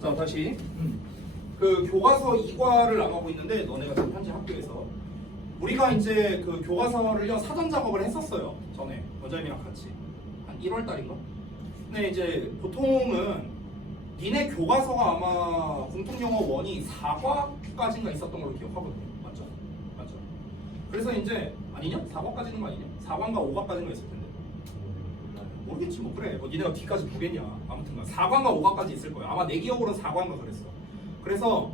자 다시 그 교과서 2과를 나가고 있는데 너네가 지금 현재 학교에서 우리가 이제 그 교과서를요 사전 작업을 했었어요. 전에 원장님이랑 같이 한 1월 달인가? 근데 이제 보통은 니네 교과서가 아마 공통영어 1이 4과까지인가 있었던 걸로 기억하거든요. 맞죠? 맞죠? 그래서 이제 아니냐? 4과까지는 거 아니냐? 4과인가 5과까지인가 있을 텐데 모르겠지 뭐. 그래 뭐 니네가 뒤까지 보겠냐. 아무튼간 4과인가 5과까지 있을 거야. 아마 내 기억으로는 4과인가 그랬어. 그래서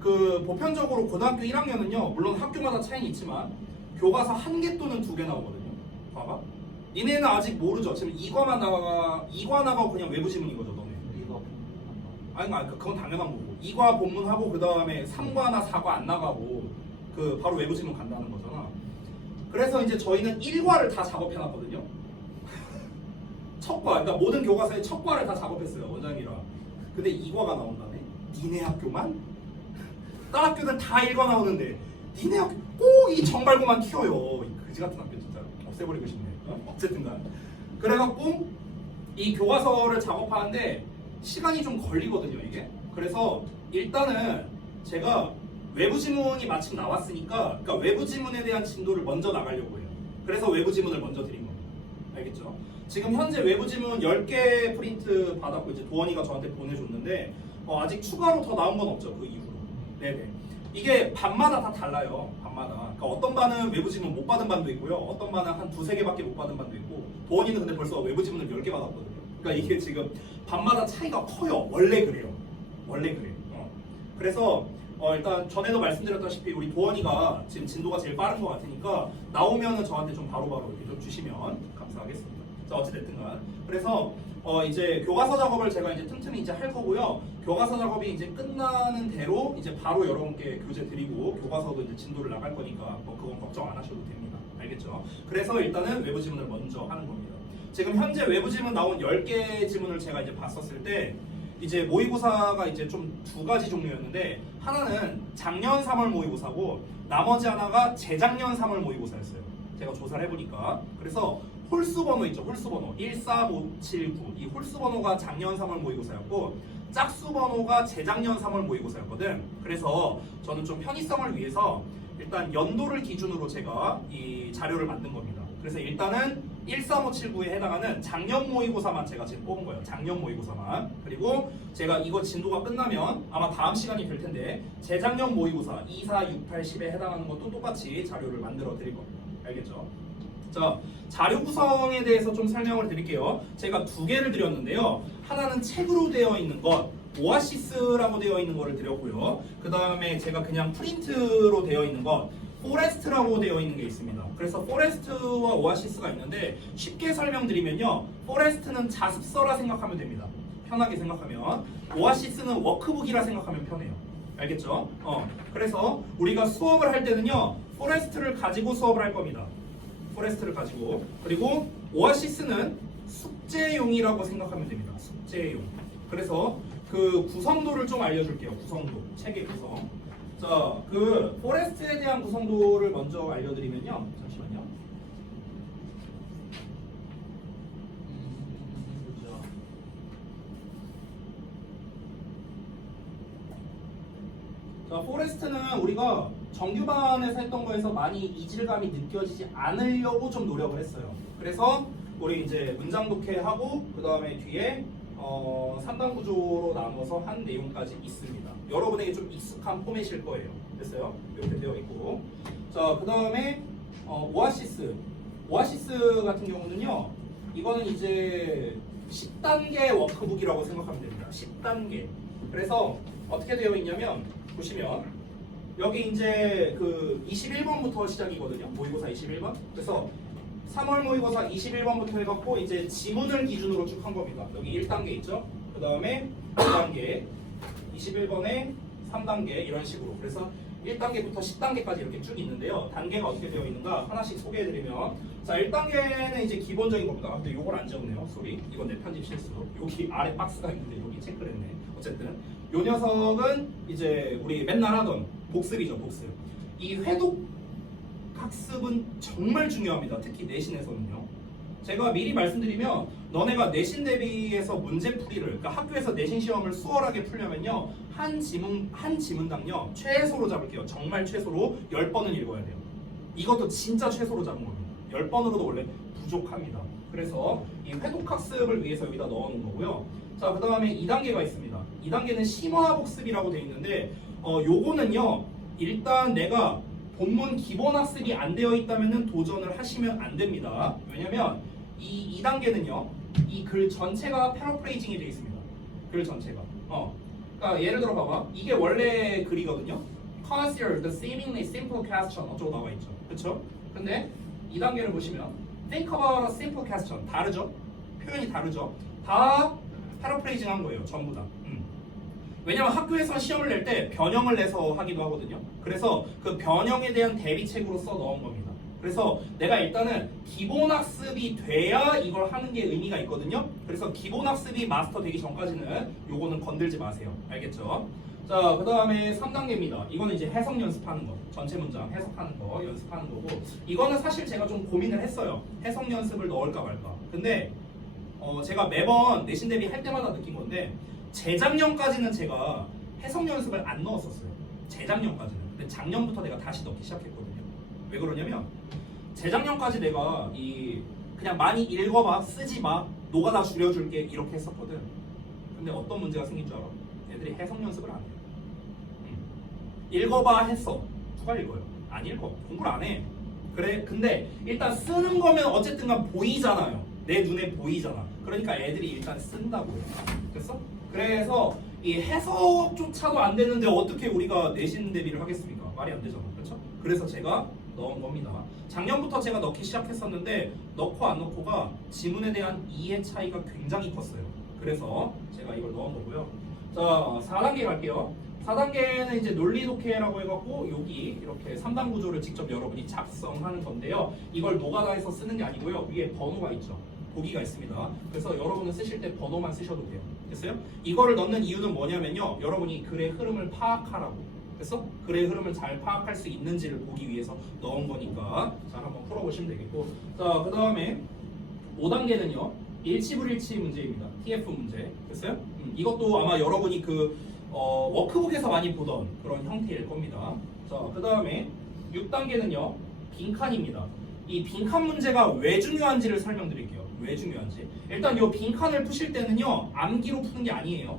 그 보편적으로 고등학교 1학년은요 물론 학교마다 차이는 있지만 교과서 1개 또는 2개 나오거든요. 봐봐. 니네는 아직 모르죠. 지금 2과만 나가 2과 나가고 그냥 외부 지문이거든 너네. 아니 그건 당연한 거고 2과 본문하고 그 다음에 3과나 4과 안 나가고 그 바로 외부 지문 간다는 거잖아. 그래서 이제 저희는 1과를 다 작업해놨거든요. 첫 과, 그러니까 모든 교과서의 첫 과를 다 작업했어요 원장님이랑. 근데 2과가 나온다네. 니네 학교만? 다른 학교는 다 1과 나오는데 니네 학교 꼭 이 정발고만 튀어요. 이 그지 같은 학교 진짜 없애버리고 싶네. 어쨌든간 그래갖고 이 교과서를 작업하는데 시간이 좀 걸리거든요 이게. 그래서 일단은 제가 외부 지문이 마침 나왔으니까 그러니까 외부 지문에 대한 진도를 먼저 나가려고 해요. 그래서 외부 지문을 먼저 드린 겁니다. 알겠죠? 지금 현재 외부 지문 10개 프린트 받았고 이제 도원이가 저한테 보내줬는데 아직 추가로 더 나온 건 없죠. 그 이후로. 네네. 이게 반마다 다 달라요. 반마다. 그러니까 어떤 반은 외부 지문 못 받은 반도 있고요. 어떤 반은 한 2-3개밖에 못 받은 반도 있고 도원이는 근데 벌써 외부 지문을 10개 받았거든요. 그러니까 이게 지금 반마다 차이가 커요. 원래 그래요. 원래 그래요. 그래서 일단 전에도 말씀드렸다시피 우리 도원이가 지금 진도가 제일 빠른 것 같으니까 나오면은 저한테 좀 바로바로 이렇게 좀 주시면 감사하겠습니다. 자 어찌됐든간 그래서 이제 교과서 작업을 제가 이제 틈틈이 이제 할 거고요. 교과서 작업이 이제 끝나는 대로 이제 바로 여러분께 교재 드리고 교과서도 이제 진도를 나갈 거니까 뭐 그건 걱정 안 하셔도 됩니다. 알겠죠? 그래서 일단은 외부 지문을 먼저 하는 겁니다. 지금 현재 외부 지문 나온 10개 지문을 제가 이제 봤었을 때 이제 모의고사가 이제 좀 2가지 종류였는데 하나는 작년 3월 모의고사고 나머지 하나가 재작년 3월 모의고사였어요. 제가 조사를 해보니까. 그래서 홀수 번호 있죠. 홀수 번호 14579 이 홀수 번호가 작년 3월 모의고사였고 짝수 번호가 재작년 3월 모의고사였거든. 그래서 저는 좀 편의성을 위해서 일단 연도를 기준으로 제가 이 자료를 만든 겁니다. 그래서 일단은 13579에 해당하는 작년 모의고사만 제가 지금 뽑은 거예요. 작년 모의고사만. 그리고 제가 이거 진도가 끝나면 아마 다음 시간이 될 텐데 재작년 모의고사 2, 4, 6, 8, 10에 해당하는 것도 똑같이 자료를 만들어 드릴 겁니다. 알겠죠? 자, 자료 구성에 대해서 좀 설명을 드릴게요. 제가 2개를 드렸는데요. 하나는 책으로 되어 있는 것, 오아시스라고 되어 있는 거를 드렸고요. 그 다음에 제가 그냥 프린트로 되어 있는 것, 포레스트라고 되어 있는 게 있습니다. 그래서 포레스트와 오아시스가 있는데 쉽게 설명드리면요. 포레스트는 자습서라 생각하면 됩니다. 편하게 생각하면. 오아시스는 워크북이라 생각하면 편해요. 알겠죠? 그래서 우리가 수업을 할 때는요. 포레스트를 가지고 수업을 할 겁니다. 포레스트를 가지고. 그리고 오아시스는 숙제용이라고 생각하면 됩니다. 숙제용. 그래서 그 구성도를 좀 알려줄게요. 구성도. 책의 구성. 자, 그 포레스트에 대한 구성도를 먼저 알려드리면요. 잠시만요. 자, 포레스트는 우리가 정규반에서 했던 거에서 많이 이질감이 느껴지지 않으려고 좀 노력을 했어요. 그래서 우리 이제 문장 독해하고 그 다음에 뒤에 3단 구조로 나눠서 한 내용까지 있습니다. 여러분에게 좀 익숙한 포맷일 거예요. 됐어요? 이렇게 되어 있고. 자, 그 다음에 오아시스. 오아시스 같은 경우는요. 이거는 이제 10단계 워크북이라고 생각하면 됩니다. 10단계. 그래서 어떻게 되어 있냐면 보시면 여기 이제 그 21번부터 시작이거든요. 모의고사 21번. 그래서 3월 모의고사 21번부터 해갖고 이제 지문을 기준으로 쭉 한 겁니다. 여기 1단계 있죠? 그 다음에 2단계, 21번에 3단계 이런 식으로. 그래서 1단계부터 10단계까지 이렇게 쭉 있는데요. 단계가 어떻게 되어 있는가 하나씩 소개해드리면 자 1단계는 이제 기본적인 겁니다. 근데 요걸 안 적네요. 소리. 이건 내 편집 실수. 여기 아래 박스가 있는데 여기 체크를 했네. 어쨌든 요 녀석은 이제 우리 맨날 하던 복습이죠. 복습. 이 회독 학습은 정말 중요합니다. 특히 내신에서는요. 제가 미리 말씀드리면 너네가 내신 대비해서 문제풀이를 그러니까 학교에서 내신 시험을 수월하게 풀려면요 한 지문당요 최소로 잡을게요. 정말 최소로 10번은 읽어야 돼요. 이것도 진짜 최소로 잡은 겁니다. 10번으로도 원래 부족합니다. 그래서 이 회독학습을 위해서 여기다 넣어놓은 거고요. 자, 그 다음에 2단계가 있습니다. 2단계는 심화복습이라고 되어 있는데 요거는요 일단 내가 본문 기본학습이 안 되어 있다면 도전을 하시면 안 됩니다. 왜냐면 이 2단계는요 이 글 전체가 패러프레이징이 되어 있습니다. 글 전체가 그러니까 예를 들어 봐봐. 이게 원래 글이거든요. Consider the seemingly simple question 어쩌고 나와 있죠. 그렇죠? 근데 2단계를 보시면 Think about a simple question 다르죠? 표현이 다르죠? 다 패러프레이징 한 거예요. 전부 다. 왜냐면 학교에서 시험을 낼 때 변형을 내서 하기도 하거든요. 그래서 그 변형에 대한 대비책으로 써 넣은 겁니다. 그래서 내가 일단은 기본학습이 돼야 이걸 하는 게 의미가 있거든요. 그래서 기본학습이 마스터 되기 전까지는 요거는 건들지 마세요. 알겠죠? 자, 그 다음에 3단계입니다. 이거는 이제 해석 연습하는 거. 전체 문장 해석하는 거, 연습하는 거고 이거는 사실 제가 좀 고민을 했어요. 해석 연습을 넣을까 말까. 근데 제가 매번 내신 대비 할 때마다 느낀 건데 재작년까지는 제가 해석 연습을 안 넣었었어요. 재작년까지는. 근데 작년부터 내가 다시 넣기 시작했거든요. 왜 그러냐면 재작년까지 내가 그냥 많이 읽어봐, 쓰지 마, 노가다 줄여줄게 이렇게 했었거든. 근데 어떤 문제가 생긴 줄 알아? 애들이 해석 연습을 안 해요. 읽어봐 했어. 누가 읽어요? 안 읽어. 공부를 안 해. 그래. 근데 일단 쓰는 거면 어쨌든간 보이잖아요. 내 눈에 보이잖아. 그러니까 애들이 일단 쓴다고요. 됐어? 그래서 이 해석조차도 안 되는데 어떻게 우리가 내신 대비를 하겠습니까? 말이 안 되잖아. 그렇죠? 그래서 제가 넣은 겁니다. 작년부터 제가 넣기 시작했었는데 넣고 안 넣고가 지문에 대한 이해 차이가 굉장히 컸어요. 그래서 제가 이걸 넣은 거고요. 자, 4단계 갈게요. 4단계는 이제 논리 독해라고 해갖고 여기 이렇게 3단 구조를 직접 여러분이 작성하는 건데요. 이걸 노가다에서 쓰는 게 아니고요. 위에 번호가 있죠. 보기가 있습니다. 그래서 여러분은 쓰실 때 번호만 쓰셔도 돼요. 됐어요? 이거를 넣는 이유는 뭐냐면요. 여러분이 글의 흐름을 파악하라고. 됐어? 글의 흐름을 잘 파악할 수 있는지를 보기 위해서 넣은 거니까 자, 한번 풀어보시면 되겠고 자, 그 다음에 5단계는요. 일치불일치 문제입니다. TF 문제. 됐어요? 이것도 아마 여러분이 워크북에서 많이 보던 그런 형태일 겁니다. 자, 그 다음에 6단계는요. 빈칸입니다. 이 빈칸 문제가 왜 중요한지를 설명드릴게요. 왜 중요한지. 일단 이 빈칸을 푸실 때는요. 암기로 푸는 게 아니에요.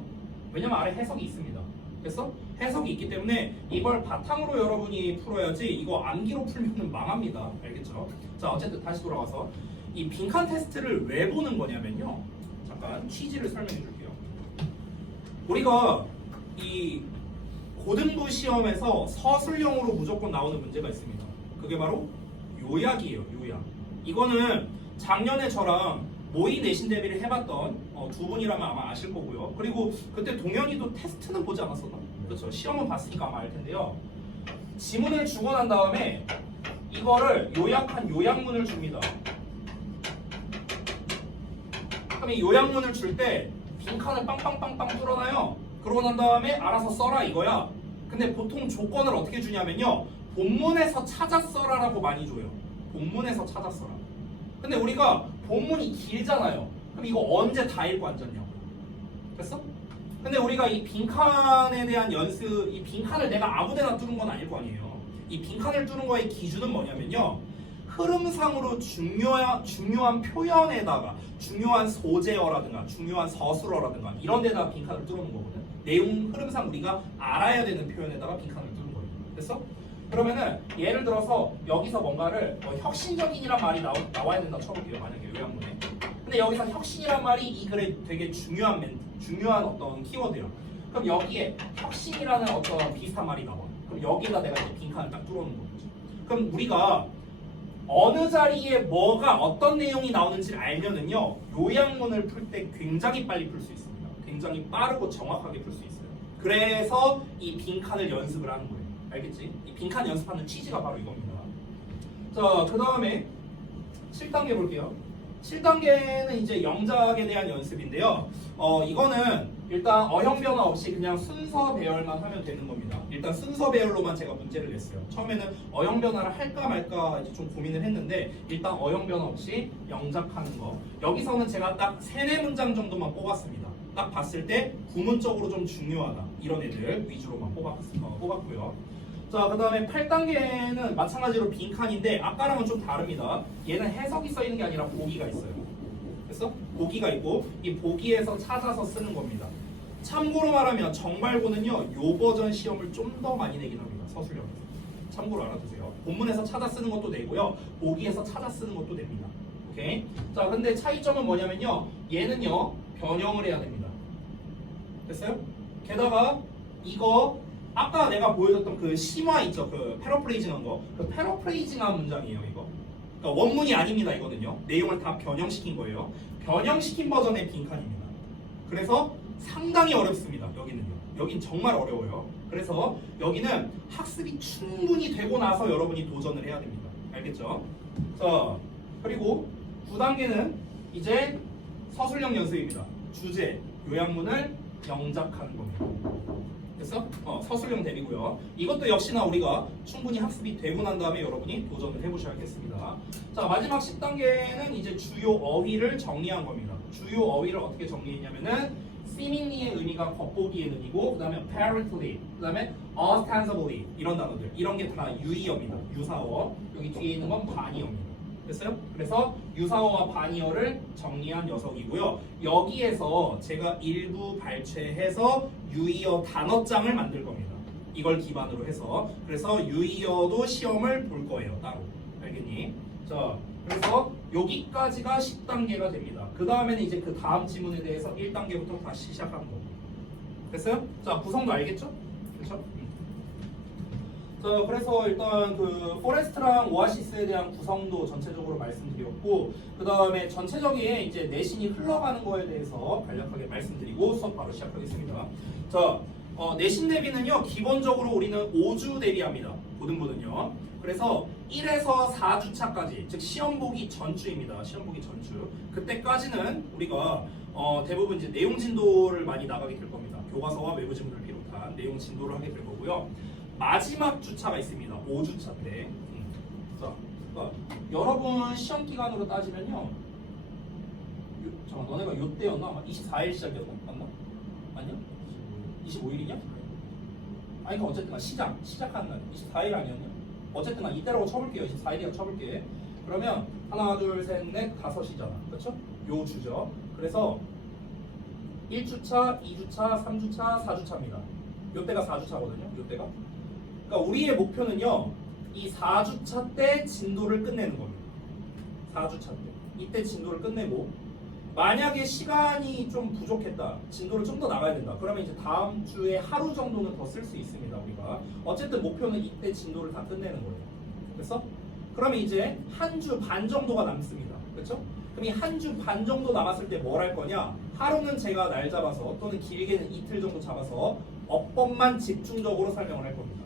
왜냐면 아래 해석이 있습니다. 됐어? 해석이 있기 때문에 이걸 바탕으로 여러분이 풀어야지 이거 암기로 풀면 망합니다. 알겠죠? 자, 어쨌든 다시 돌아와서 이 빈칸 테스트를 왜 보는 거냐면요. 잠깐 취지를 설명해 줄게요. 우리가 이 고등부 시험에서 서술형으로 무조건 나오는 문제가 있습니다. 그게 바로 요약이에요. 요약. 이거는 작년에 저랑 모의 내신 대비를 해봤던 두 분이라면 아마 아실 거고요. 그리고 그때 동현이도 테스트는 보지 않았었나? 그렇죠. 시험은 봤으니까 아마 알 텐데요. 지문을 주고 난 다음에 이거를 요약한 요약문을 줍니다. 그럼 이 요약문을 줄 때 빈칸을 빵빵빵빵 뚫어놔요. 그러고 난 다음에 알아서 써라 이거야. 근데 보통 조건을 어떻게 주냐면요. 본문에서 찾아 써라라고 많이 줘요. 본문에서 찾아 써라. 근데 우리가 본문이 길잖아요. 그럼 이거 언제 다 읽고 앉았냐고. 됐어? 근데 우리가 이 빈칸에 대한 연습, 이 빈칸을 내가 아무데나 뚫은 건 아닐 거 아니에요. 이 빈칸을 뚫은 거의 기준은 뭐냐면요. 흐름상으로 중요한 표현에다가 중요한 소재어라든가 중요한 서술어라든가 이런 데다가 빈칸을 뚫어놓은 거거든. 내용 흐름상 우리가 알아야 되는 표현에다가 빈칸을 뚫은 거예요. 됐어? 그러면은 예를 들어서 여기서 뭔가를 혁신적인이란 말이 나와야 된다고 쳐볼게요. 만약에 요약문에. 근데 여기서 혁신이란 말이 이 글에 되게 중요한 어떤 키워드야. 그럼 여기에 혁신이라는 어떤 비슷한 말이 나와. 그럼 여기다 내가 이제 빈칸을 딱 뚫어놓은 거죠. 그럼 우리가 어느 자리에 뭐가 어떤 내용이 나오는지를 알면은요. 요약문을 풀 때 굉장히 빨리 풀 수 있습니다. 굉장히 빠르고 정확하게 풀 수 있어요. 그래서 이 빈칸을 연습을 하는 거예요. 알겠지? 이 빈칸 연습하는 취지가 바로 이겁니다. 자, 그 다음에 7단계 볼게요. 7단계는 이제 영작에 대한 연습인데요. 이거는 일단 어형 변화 없이 그냥 순서 배열만 하면 되는 겁니다. 일단 순서 배열로만 제가 문제를 냈어요. 처음에는 어형 변화를 할까 말까 이제 좀 고민을 했는데 일단 어형 변화 없이 영작하는 거. 여기서는 제가 딱 3-4문장 정도만 뽑았습니다. 딱 봤을 때 구문적으로 좀 중요하다. 이런 애들 위주로만 뽑았고요. 자, 그 다음에 8단계는 마찬가지로 빈칸인데 아까랑은 좀 다릅니다. 얘는 해석이 써 있는 게 아니라 보기가 있어요. 그래서 보기가 있고 이 보기에서 찾아서 쓰는 겁니다. 참고로 말하면 정말고는요, 요 버전 시험을 좀 더 많이 내긴 합니다. 서술형에서. 참고로 알아두세요. 본문에서 찾아 쓰는 것도 내고요, 보기에서 찾아 쓰는 것도 냅니다. 오케이? 자, 근데 차이점은 뭐냐면요, 얘는요, 변형을 해야 됩니다. 됐어요? 게다가 이거 아까 내가 보여줬던 그 심화 있죠? 그 패러프레이징한 거. 그 패러프레이징한 문장이에요, 이거. 그러니까 원문이 아닙니다, 이거는요. 내용을 다 변형시킨 거예요. 변형시킨 버전의 빈칸입니다. 그래서 상당히 어렵습니다, 여기는요. 여긴 정말 어려워요. 그래서 여기는 학습이 충분히 되고 나서 여러분이 도전을 해야 됩니다. 알겠죠? 자, 그리고 9단계는 이제 서술형 연습입니다. 주제, 요약문을 영작하는 겁니다. 됐어? 서술형 대비고요. 이것도 역시나 우리가 충분히 학습이 되고 난 다음에 여러분이 도전을 해보셔야겠습니다. 자, 마지막 10단계는 이제 주요 어휘를 정리한 겁니다. 주요 어휘를 어떻게 정리했냐면은 seemingly의 의미가 겉보기의 의미고, 그 다음에 apparently, 그 다음에 ostensibly 이런 단어들, 이런 게 다 유의어입니다. 유사어. 여기 뒤에 있는 건 반의어입니다. 됐어요? 그래서 유사어와 반의어를 정리한 녀석이고요. 여기에서 제가 일부 발췌해서 유의어 단어장을 만들 겁니다. 이걸 기반으로 해서. 그래서 유의어도 시험을 볼 거예요, 따로. 알겠니? 자, 그래서 여기까지가 10단계가 됩니다. 그 다음에는 이제 그 다음 지문에 대해서 1단계부터 다시 시작하는 거고. 됐어요? 자, 구성도 알겠죠? 그렇죠? 자, 그래서 일단 그 포레스트랑 오아시스에 대한 구성도 전체적으로 말씀드렸고, 그 다음에 전체적인 이제 내신이 흘러가는 거에 대해서 간략하게 말씀드리고 수업 바로 시작하겠습니다. 자, 내신 대비는요, 기본적으로 우리는 5주 대비합니다. 고등부는요. 그래서 1에서 4주차까지, 즉 시험 보기 전주입니다. 시험 보기 전주. 그때까지는 우리가 대부분 이제 내용 진도를 많이 나가게 될 겁니다. 교과서와 외부 지문을 비롯한 내용 진도를 하게 될 거고요. 마지막 주차가 있습니다. 5주차 때. 자, 그러니까 여러분 시험 기간으로 따지면요. 잠깐, 너네가 요때였나? 아마 24일 시작이었나? 맞나? 아니야? 25일이냐? 아니, 그러니까 어쨌든 시작하는 날 24일 아니었냐? 어쨌든 이때라고 쳐볼게요. 24일이라고 쳐볼게. 그러면 하나, 둘, 셋, 넷, 5이잖아. 그렇죠? 요 주죠. 그래서 1주차, 2주차, 3주차, 4주차입니다. 요때가 4주차거든요. 요때가. 그러니까 우리의 목표는요, 이 4주차 때 진도를 끝내는 겁니다. 4주차 때. 이때 진도를 끝내고, 만약에 시간이 좀 부족했다, 진도를 좀 더 나가야 된다, 그러면 이제 다음 주에 하루 정도는 더 쓸 수 있습니다. 우리가 어쨌든 목표는 이때 진도를 다 끝내는 거예요. 그래서 그러면 이제 한 주 반 정도가 남습니다. 그렇죠? 그럼 이 한 주 반 정도 남았을 때 뭘 할 거냐? 하루는 제가 날 잡아서, 또는 길게는 이틀 정도 잡아서 어법만 집중적으로 설명을 할 겁니다.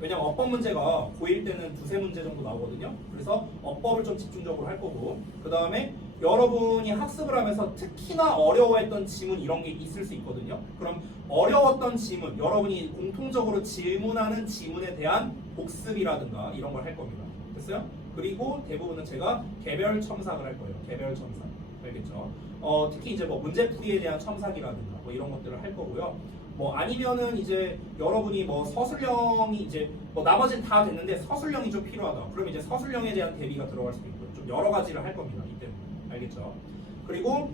왜냐면 어법 문제가 고1 때는 2-3문제 정도 나오거든요. 그래서 어법을 좀 집중적으로 할 거고, 그 다음에 여러분이 학습을 하면서 특히나 어려워했던 지문 이런 게 있을 수 있거든요. 그럼 어려웠던 지문, 여러분이 공통적으로 질문하는 지문에 대한 복습이라든가 이런 걸 할 겁니다. 됐어요? 그리고 대부분은 제가 개별 첨삭을 할 거예요. 개별 첨삭. 알겠죠? 특히 이제 뭐 문제풀이에 대한 첨삭이라든가 뭐 이런 것들을 할 거고요. 뭐 아니면은 이제 여러분이 뭐 서술형이 이제 뭐 나머지는 다 됐는데 서술형이 좀 필요하다. 그럼 이제 서술형에 대한 대비가 들어갈 수도 있고요. 좀 여러 가지를 할 겁니다. 이때는. 알겠죠? 그리고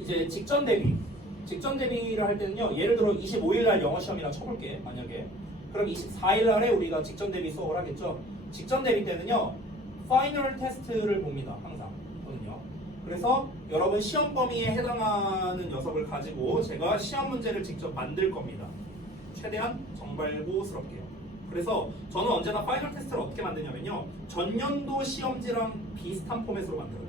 이제 직전 대비를 할 때는요. 예를 들어 25일 날 영어 시험이라 쳐볼게. 만약에. 그럼 24일 날에 우리가 직전 대비 수업을 하겠죠. 직전 대비 때는요. 파이널 테스트를 봅니다. 항상. 저는요. 그래서 여러분 시험 범위에 해당하는 녀석을 가지고 제가 시험 문제를 직접 만들 겁니다. 최대한 정발고스럽게요. 그래서 저는 언제나 파이널 테스트를 어떻게 만드냐면요. 전년도 시험지랑 비슷한 포맷으로 만들어요.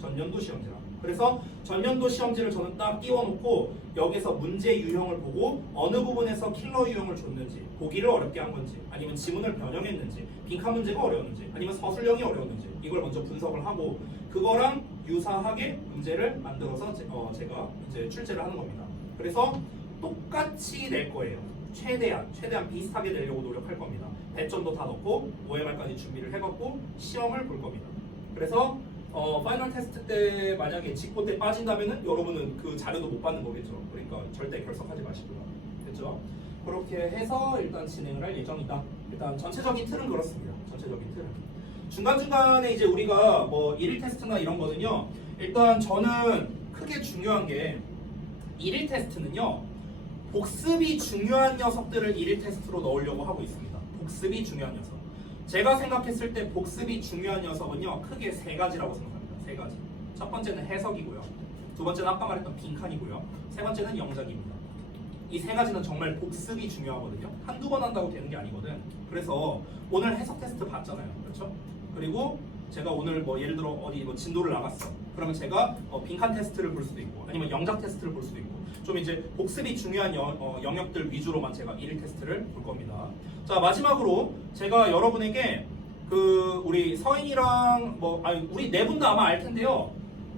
전년도 시험지랑. 그래서 전년도 시험지를 저는 딱 띄워놓고 여기서 문제 유형을 보고 어느 부분에서 킬러 유형을 줬는지, 보기를 어렵게 한 건지, 아니면 지문을 변형했는지, 빈칸 문제가 어려웠는지, 아니면 서술형이 어려웠는지 이걸 먼저 분석을 하고, 그거랑 유사하게 문제를 만들어서 제가 이제 출제를 하는 겁니다. 그래서 똑같이 낼 거예요. 최대한 비슷하게 내려고 노력할 겁니다. 배점도 다 넣고 OMR까지 준비를 해갖고 시험을 볼 겁니다. 그래서 파이널 테스트 때 만약에 직보 때 빠진다면은 여러분은 그 자료도 못 받는 거겠죠. 그러니까 절대 결석하지 마시고요. 됐죠? 그렇게 해서 일단 진행을 할 예정이다. 일단 전체적인 틀은 그렇습니다. 전체적인 틀은. 중간중간에 이제 우리가 뭐 일일 테스트나 이런 거는요. 일단 저는 크게 중요한 게 일일 테스트는요. 복습이 중요한 녀석들을 일일 테스트로 넣으려고 하고 있습니다. 복습이 중요한 녀석. 제가 생각했을 때 복습이 중요한 녀석은요. 크게 세 가지라고 생각합니다. 세 가지. 첫 번째는 해석이고요. 두 번째는 아까 말했던 빈칸이고요. 세 번째는 영작입니다. 이 세 가지는 정말 복습이 중요하거든요. 한두 번 한다고 되는 게 아니거든. 그래서 오늘 해석 테스트 봤잖아요. 그렇죠? 그리고 제가 오늘 뭐 예를 들어 어디 뭐 진도를 나갔어. 그러면 제가 빈칸 테스트를 볼 수도 있고 아니면 영작 테스트를 볼 수도 있고 좀 이제 복습이 중요한 영역들 위주로만 제가 일일 테스트를 볼 겁니다. 자, 마지막으로 제가 여러분에게 그 우리 서인이랑 우리 네 분도 아마 알 텐데요.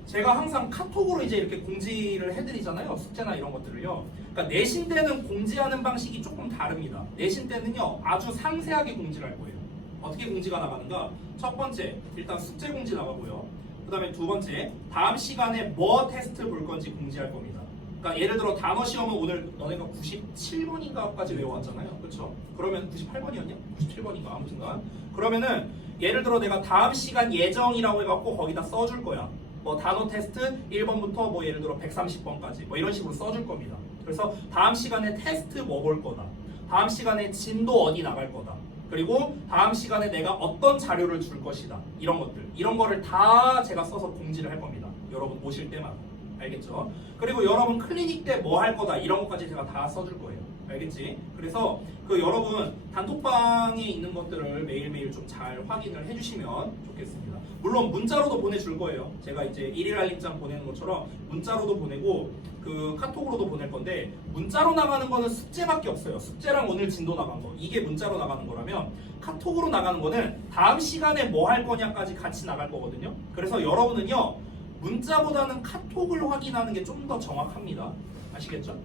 제가 항상 카톡으로 이제 이렇게 공지를 해드리잖아요. 숙제나 이런 것들을요. 그러니까 내신 때는 공지하는 방식이 조금 다릅니다. 내신 때는요 아주 상세하게 공지를 할 거예요. 어떻게 공지가 나가는가? 첫 번째, 일단 숙제 공지 나가고요. 그 다음에 두 번째, 다음 시간에 뭐 테스트 볼 건지 공지할 겁니다. 그러니까 예를 들어 단어 시험은 오늘 너네가 97번인가까지 외워왔잖아요. 그렇죠? 그러면 98번이었냐? 97번인가 아무튼간. 그러면은 예를 들어 내가 다음 시간 예정이라고 해갖고 거기다 써줄 거야. 뭐 단어 테스트 1번부터 뭐 예를 들어 130번까지 뭐 이런 식으로 써줄 겁니다. 그래서 다음 시간에 테스트 뭐 볼 거다. 다음 시간에 진도 어디 나갈 거다. 그리고 다음 시간에 내가 어떤 자료를 줄 것이다. 이런 것들. 이런 거를 다 제가 써서 공지를 할 겁니다. 여러분 오실 때마다. 알겠죠? 그리고 여러분 클리닉 때 뭐 할 거다. 이런 것까지 제가 다 써줄 거예요. 알겠지? 그래서 그 여러분 단톡방에 있는 것들을 매일매일 좀 잘 확인을 해주시면 좋겠습니다. 물론 문자로도 보내줄 거예요. 제가 이제 일일 알림장 보내는 것처럼 문자로도 보내고 그 카톡으로도 보낼 건데 문자로 나가는 거는 숙제밖에 없어요. 숙제랑 오늘 진도 나간 거 이게 문자로 나가는 거라면 카톡으로 나가는 거는 다음 시간에 뭐 할 거냐까지 같이 나갈 거거든요. 그래서 여러분은요 문자보다는 카톡을 확인하는 게 좀 더 정확합니다. 아시겠죠?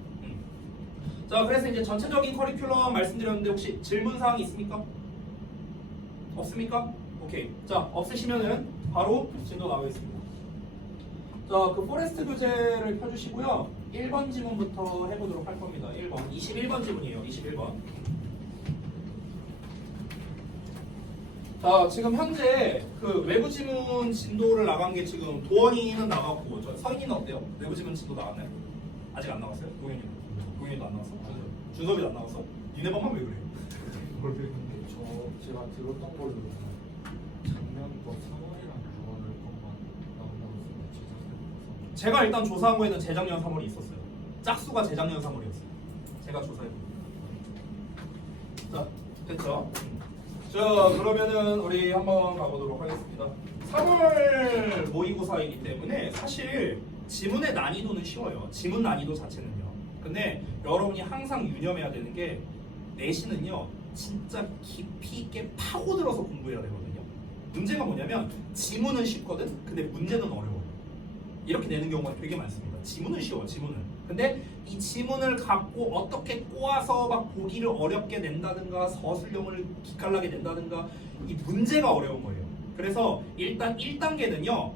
자, 그래서 이제 전체적인 커리큘럼 말씀드렸는데 혹시 질문사항이 있습니까? 없습니까? 오케이. 자, 없으시면은 바로 진도 나가겠습니다. 자, 그 포레스트 교재를 펴주시고요. 1번 지문부터 해보도록 할 겁니다. 1번. 21번 지문이에요. 21번. 자, 지금 현재 그 외부 지문 진도를 나간 게 지금 도원이는 나갔고, 저 서인이는 어때요? 외부 지문 진도 나갔나요? 아직 안 나갔어요? 동현이도 안 나왔어? 준섭이도 안 나왔어? 니네 반만 왜 그래? 모르겠는데 제가 들었던 걸로 작년 거 3월이랑 6월 것만 나온다고 했는데 제가 일단 조사한 거에는 재작년 3월이 있었어요. 짝수가 재작년 3월이었어요. 제가 조사해보고. 자, 됐죠? 자, 그러면은 우리 한번 가보도록 하겠습니다. 3월 모의고사이기 때문에 사실 지문의 난이도는 쉬워요. 지문 난이도 자체는요. 근데 여러분이 항상 유념해야 되는 게 내신은요 진짜 깊이 있게 파고들어서 공부해야 되거든요. 문제가 뭐냐면 지문은 쉽거든. 근데 문제는 어려워요. 이렇게 내는 경우가 되게 많습니다. 지문은 쉬워. 지문은. 근데 이 지문을 갖고 어떻게 꼬아서 막 보기를 어렵게 낸다든가 서술형을 기깔나게 낸다든가 이 문제가 어려운 거예요. 그래서 일단 1단계는요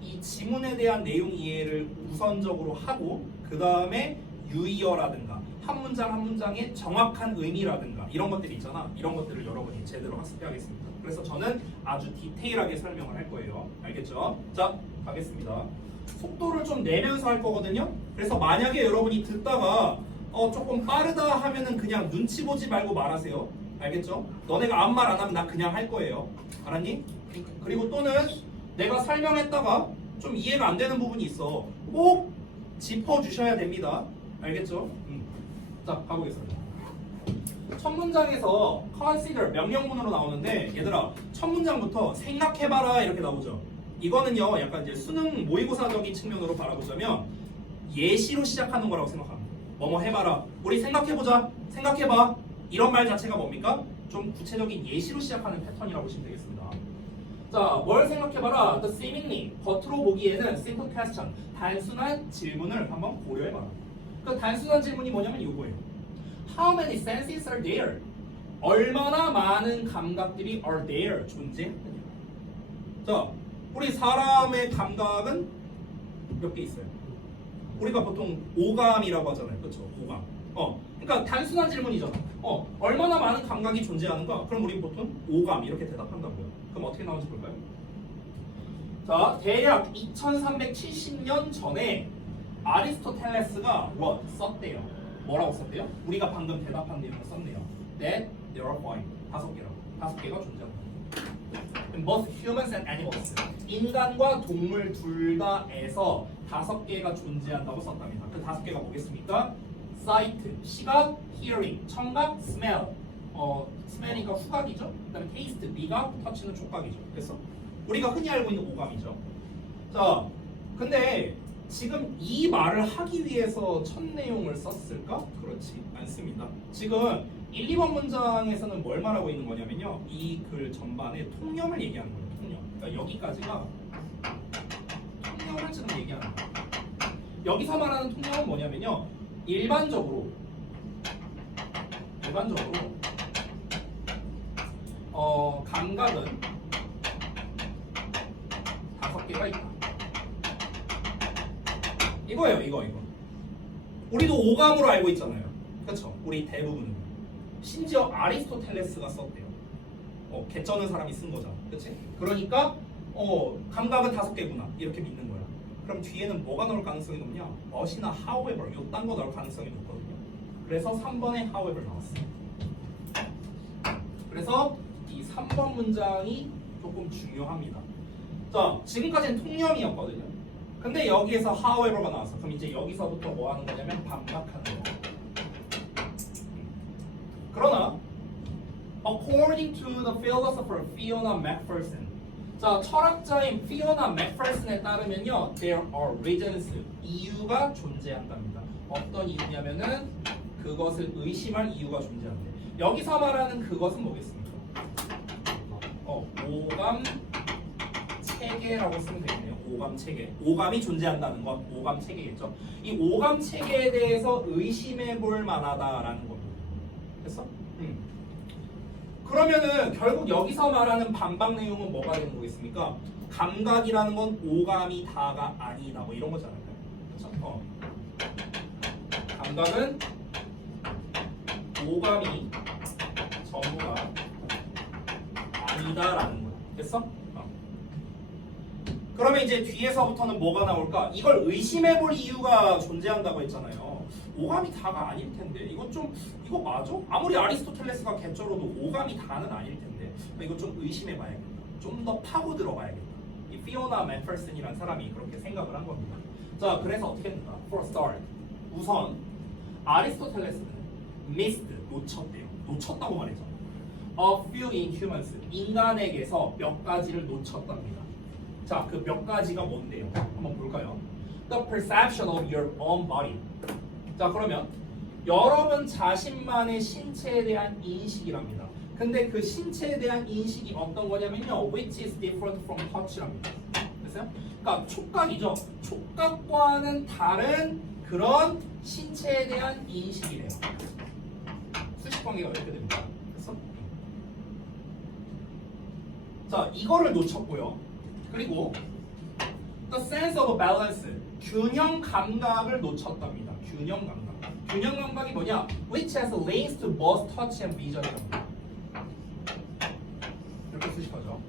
이 지문에 대한 내용 이해를 우선적으로 하고 그 다음에 유의어라든가 한 문장 한 문장의 정확한 의미라든가 이런 것들이 있잖아. 이런 것들을 여러분이 제대로 학습해야겠습니다. 그래서 저는 아주 디테일하게 설명을 할 거예요. 알겠죠? 자, 가겠습니다. 속도를 좀 내면서 할 거거든요. 그래서 만약에 여러분이 듣다가 조금 빠르다 하면은 그냥 눈치 보지 말고 말하세요. 알겠죠? 너네가 아무 말 안 하면 나 그냥 할 거예요. 알았니? 그리고 또는 내가 설명했다가 좀 이해가 안 되는 부분이 있어. 꼭 짚어주셔야 됩니다. 알겠죠? 자, 가보겠습니다. 첫 문장에서 consider 명령문으로 나오는데 얘들아 첫 문장부터 생각해봐라 이렇게 나오죠. 이거는요 약간 이제 수능 모의고사적인 측면으로 바라보자면 예시로 시작하는 거라고 생각합니다. 뭐뭐 해봐라. 우리 생각해보자. 생각해봐. 이런 말 자체가 뭡니까? 좀 구체적인 예시로 시작하는 패턴이라고 보시면 되겠습니다. 자, 뭘 생각해봐라. The seemingly 겉으로 보기에는 simple question 단순한 질문을 한번 고려해봐라. 그 단순한 질문이 뭐냐면 이거예요. How many senses are there? 얼마나 많은 감각들이 are there 존재하느냐. 자, 우리 사람의 감각은 몇 개 있어요? 우리가 보통 오감이라고 하잖아요. 그렇죠? 오감. 그러니까 단순한 질문이잖아. 얼마나 많은 감각이 존재하는가? 그럼 우리 보통 오감 이렇게 대답한다고요. 그럼 어떻게 나오는지 볼까요? 자, 대략 2370년 전에 아리스토텔레스가 뭐 썼대요. 뭐라고 썼대요? 우리가 방금 대답한 내용을 썼네요. That there are five. 5개가 존재한다. In both humans and animals. 인간과 동물 둘 다에서 5개가 존재한다고 썼답니다. 그 5개가 뭐겠습니까? sight, 시각, hearing, 청각, smell. smell이니까 후각이죠. 그다음에 taste, 미각, touch는 촉각이죠. 그래서 우리가 흔히 알고 있는 오감이죠. 자, 근데 지금 이 말을 하기 위해서 첫 내용을 썼을까? 그렇지 않습니다. 지금 1, 2번 문장에서는 뭘 말하고 있는 거냐면요. 이 글 전반에 통념을 얘기하는 거예요. 통념. 그러니까 여기까지가 통념을 지금 얘기하는 거예요. 여기서 말하는 통념은 뭐냐면요. 일반적으로 감각은 5개가 있다. 이거예요, 이거. 우리도 오감으로 알고 있잖아요. 그렇죠? 우리 대부분은. 심지어 아리스토텔레스가 썼대요. 개쩌는 사람이 쓴 거잖아. 그렇지? 그러니까 감각은 5개구나. 이렇게 믿는 거야. 그럼 뒤에는 뭐가 나올 가능성이 높냐? but이나 however, 요딴 거 나올 가능성이 높거든요. 그래서 3번에 however 나왔어요. 그래서 이 3번 문장이 조금 중요합니다. 자, 지금까지는 통념이었거든요. 근데 여기에서 however가 나왔어. 그럼 이제 여기서부터 뭐 하는 거냐면 반박하는 거. 그러나 according to the philosopher Fiona McPherson. 자, 철학자인 Fiona McPherson에 따르면요, there are reasons, 이유가 존재한답니다. 어떤 이유냐면은 그것을 의심할 이유가 존재한대. 여기서 말하는 그것은 뭐겠습니까? 오감 체계라고 쓰면 되겠네요. 오감 체계. 오감이 존재한다는 것, 오감 체계겠죠. 이 오감 체계에 대해서 의심해 볼 만하다라는 겁니다. 됐어? 그러면은 결국 여기서 말하는 반박 내용은 뭐가 되는 거겠습니까? 감각이라는 건 오감이 다가 아니다. 뭐 이런 거잖아요. 그렇죠? 감각은 오감이 전부가 아니다라는 거야. 됐어? 그러면 이제 뒤에서부터는 뭐가 나올까? 이걸 의심해볼 이유가 존재한다고 했잖아요. 오감이 다가 아닐 텐데 이거 맞아? 아무리 아리스토텔레스가 개쩔어도 오감이 다는 아닐 텐데 이거 좀 의심해봐야겠다. 좀 더 파고 들어가야겠다. 이 피오나 맥퍼슨이라는 사람이 그렇게 생각을 한 겁니다. 자, 그래서 어떻게 했는가? For start, 우선 아리스토텔레스는 missed, 놓쳤대요. 놓쳤다고 말했죠. A few in humans, 인간에게서 몇 가지를 놓쳤답니다. 자, 그 몇 가지가 뭔데요? 한번 볼까요? The perception of your own body. 자, 그러면 여러분 자신만의 신체에 대한 인식이랍니다. 근데 그 신체에 대한 인식이 어떤 거냐면요, which is different from touch랍니다. 됐어요? 그러니까 촉각이죠. 촉각과는 다른 그런 신체에 대한 인식이래요. 수식 관계가 이렇게 됩니다. 됐어? 자, 이거를 놓쳤고요. 그리고 the sense of balance, 균형 감각을 놓쳤답니다. 균형 감각. 균형 감각이 뭐냐? Which has links to both touch and vision이랍니다. 이렇게 수식하죠.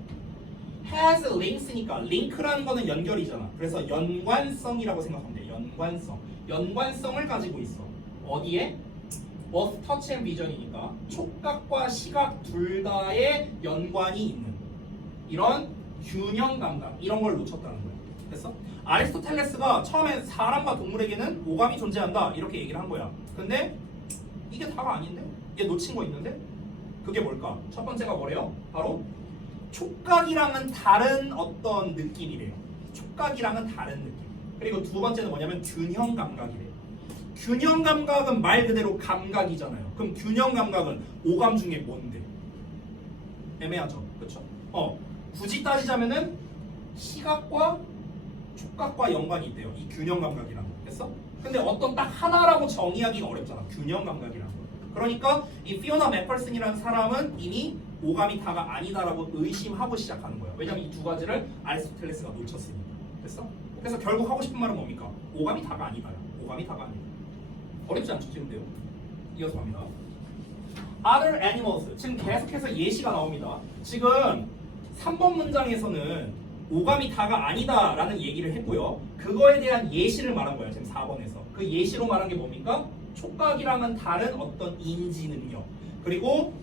has links니까 link라는 거는 연결이잖아. 그래서 연관성이라고 생각하면 돼. 연관성. 연관성을 가지고 있어. 어디에? both touch and vision이니까 촉각과 시각 둘 다의 연관이 있는 이런 균형 감각, 이런 걸 놓쳤다는 거예요. 됐어? 아리스토텔레스가 처음에 사람과 동물에게는 오감이 존재한다 이렇게 얘기를 한 거야. 근데 이게 다가 아닌데? 얘 놓친 거 있는데? 그게 뭘까? 첫 번째가 뭐래요? 바로 촉각이랑은 다른 어떤 느낌이래요. 촉각이랑은 다른 느낌. 그리고 두 번째는 뭐냐면 균형 감각이래요. 균형 감각은 말 그대로 감각이잖아요. 그럼 균형 감각은 오감 중에 뭔데? 애매하죠, 그렇죠? 굳이 따지자면은 시각과 촉각과 연관이 있대요. 이 균형 감각이랑. 됐어? 근데 어떤 딱 하나라고 정의하기가 어렵잖아. 균형 감각이랑. 그러니까 이 피오나 맥펄슨이라는 사람은 이미 오감이 다가 아니다라고 의심하고 시작하는 거예요. 왜냐면 이 두 가지를 아리스토텔레스가 놓쳤으니까. 됐어? 그래서 결국 하고 싶은 말은 뭡니까? 오감이 다가 아니다야. 오감이 다가 아니다. 어렵지 않죠 지금 내용? 이어서 갑니다. Other animals. 지금 계속해서 예시가 나옵니다. 지금 3번 문장에서는 오감이 다가 아니다라는 얘기를 했고요. 그거에 대한 예시를 말한 거예요. 지금 4번에서. 그 예시로 말한 게 뭡니까? 촉각이랑은 다른 어떤 인지 능력. 그리고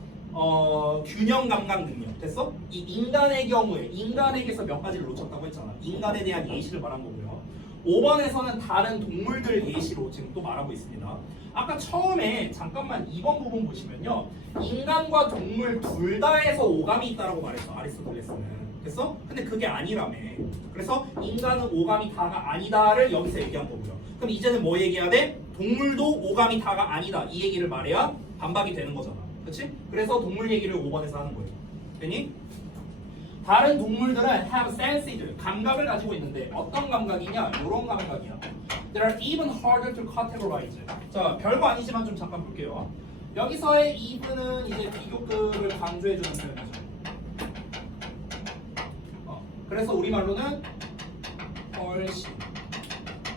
균형 감각 능력. 됐어? 이 인간의 경우에 인간에게서 몇 가지를 놓쳤다고 했잖아. 인간에 대한 예시를 말한 거고요. 5번에서는 다른 동물들 예시로 지금 또 말하고 있습니다. 아까 처음에 잠깐만 2번 부분 보시면요. 인간과 동물 둘 다에서 오감이 있다라고 말했어. 아리스토텔레스는. 됐어? 근데 그게 아니라며. 그래서 인간은 오감이 다가 아니다를 여기서 얘기한 거고요. 그럼 이제는 뭐 얘기해야 돼? 동물도 오감이 다가 아니다. 이 얘기를 말해야 반박이 되는 거잖아. 그렇지? 그래서 동물 얘기를 5번에서 하는 거예요. 되니? 다른 동물들은 have senses, 감각을 가지고 있는데 어떤 감각이냐? 이런 감각이야. They are even harder to categorize. 자, 별거 아니지만 좀 잠깐 볼게요. 여기서의 even은 이제 비교급을 강조해주는 표현이죠. 그래서 우리말로는 훨씬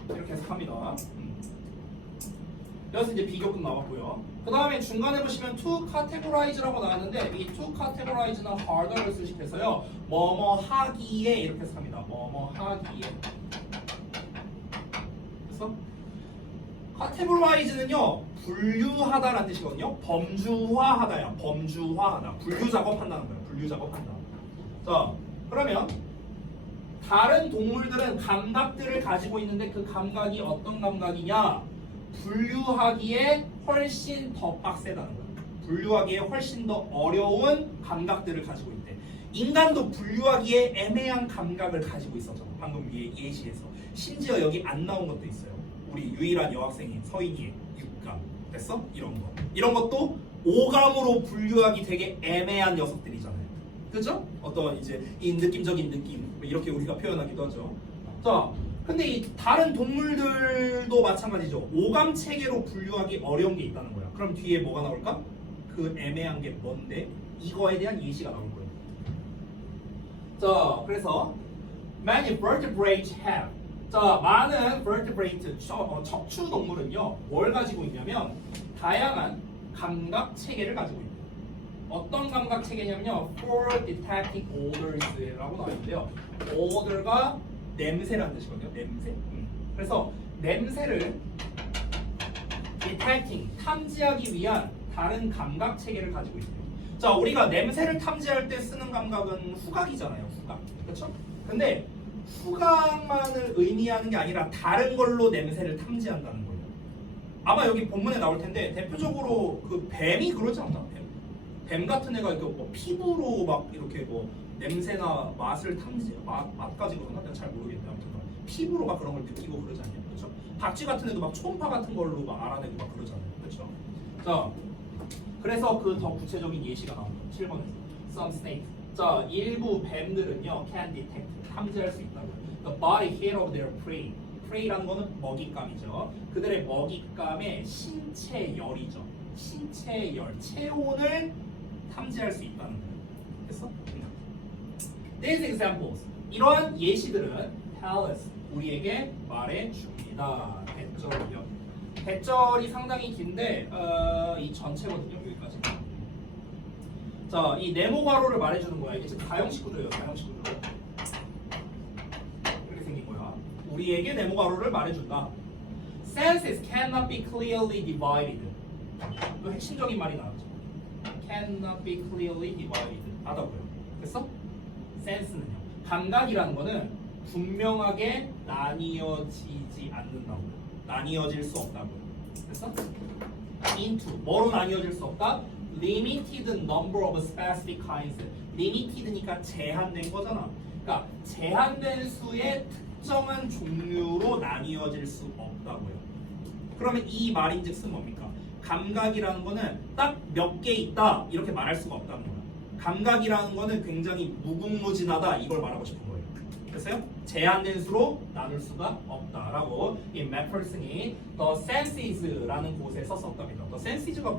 이렇게 해석합니다. 여기서 이제 비교급 나왔고요. 그 다음에 중간에 보시면 to categorize라고 나왔는데 이 to categorize는 harder를 수식해서요. 뭐뭐 하기에 이렇게 해석합니다. 뭐뭐 하기에. 그래서 categorize는요. 분류하다라는 뜻이거든요. 범주화하다야. 범주화하다. 분류 작업한다는 거예요. 분류 작업한다. 자, 그러면 다른 동물들은 감각들을 가지고 있는데 그 감각이 어떤 감각이냐? 분류하기에 훨씬 더 빡세다는 거야. 분류하기에 훨씬 더 어려운 감각들을 가지고 있대. 인간도 분류하기에 애매한 감각을 가지고 있었잖아. 방금 위에 예시에서. 심지어 여기 안 나온 것도 있어요. 우리 유일한 여학생인 서인이의 육감. 됐어? 이런 거. 이런 것도 오감으로 분류하기 되게 애매한 녀석들이잖아요. 그죠? 어떤 이제 이 느낌적인 느낌 이렇게 우리가 표현하기도 하죠. 자, 근데 이 다른 동물들도 마찬가지죠. 오감 체계로 분류하기 어려운 게 있다는 거야. 그럼 뒤에 뭐가 나올까? 그 애매한 게 뭔데? 이거에 대한 예시가 나올 거예요. 자, 그래서 many vertebrates have. 자, 많은 vertebrate 척추 동물은요, 뭘 가지고 있냐면 다양한 감각 체계를 가지고 있어요. 어떤 감각 체계냐면요, for detecting odors라고 나와 있는데요. odor가 냄새라는 뜻이거든요. 냄새. 그래서 냄새를 detecting 탐지하기 위한 다른 감각 체계를 가지고 있어요. 자, 우리가 냄새를 탐지할 때 쓰는 감각은 후각이잖아요. 후각. 그렇죠? 근데 후각만을 의미하는 게 아니라 다른 걸로 냄새를 탐지한다는 거예요. 아마 여기 본문에 나올 텐데 대표적으로 그 뱀이 그러지 않나? 뱀 같은 애가 이렇게 뭐 피부로 막 이렇게 뭐 냄새나 맛을 맛까지 그러나? 내가 잘 모르겠네. 아무튼 피부로 막 그런 걸 느끼고 그러지 않냐? 그렇죠? 박쥐 같은 애도 막 초음파 같은 걸로 막 알아내고 막 그러잖아요. 그렇죠? 자, 그래서 그 더 구체적인 예시가 나옵니다. 7번에서 some snakes. 자, 일부 뱀들은요 can detect 탐지할 수 있다고요. The body hair of their prey. prey라는 거는 먹잇감이죠. 그들의 먹잇감의 신체 열이죠. 신체 열, 체온을 탐지할 수 있다는 거예요. 됐어? These examples. 이러한 예시들은 tell us. 우리에게 말해줍니다. 대절이요. 대절이 상당히 긴데 이 전체거든요. 여기까지. 자, 이 네모 괄호를 말해주는 거야. 이게 지금 가형식 구조예요. 가형식 구조. 이렇게 생긴 거야. 우리에게 네모 괄호를 말해준다. Senses cannot be clearly divided. 또 핵심적인 말이 나왔죠. Cannot be clearly divided. 하다고요. 됐어? Sense는요. 감각이라는 거는 분명하게 나뉘어지지 않는다고요. 나뉘어질 수 없다고요. 됐어? Into. 뭐로 나뉘어질 수 없다? Limited number of specific kinds. Limited니까 제한된 거잖아. 그러니까 제한된 수의 특정한 종류로 나뉘어질 수 없다고요. 그러면 이 말인즉슨 뭡니까? 감각이라는 거는 딱 몇 개 있다 이렇게 말할 수가 없다는 거야. 감각이라는 거는 굉장히 무궁무진하다 이걸 말하고 싶은 거예요. 됐어요? 제한된 수로 나눌 수가 없다라고 이 맥펄슨이 The Senses라는 곳에서 썼답니다. The Senses가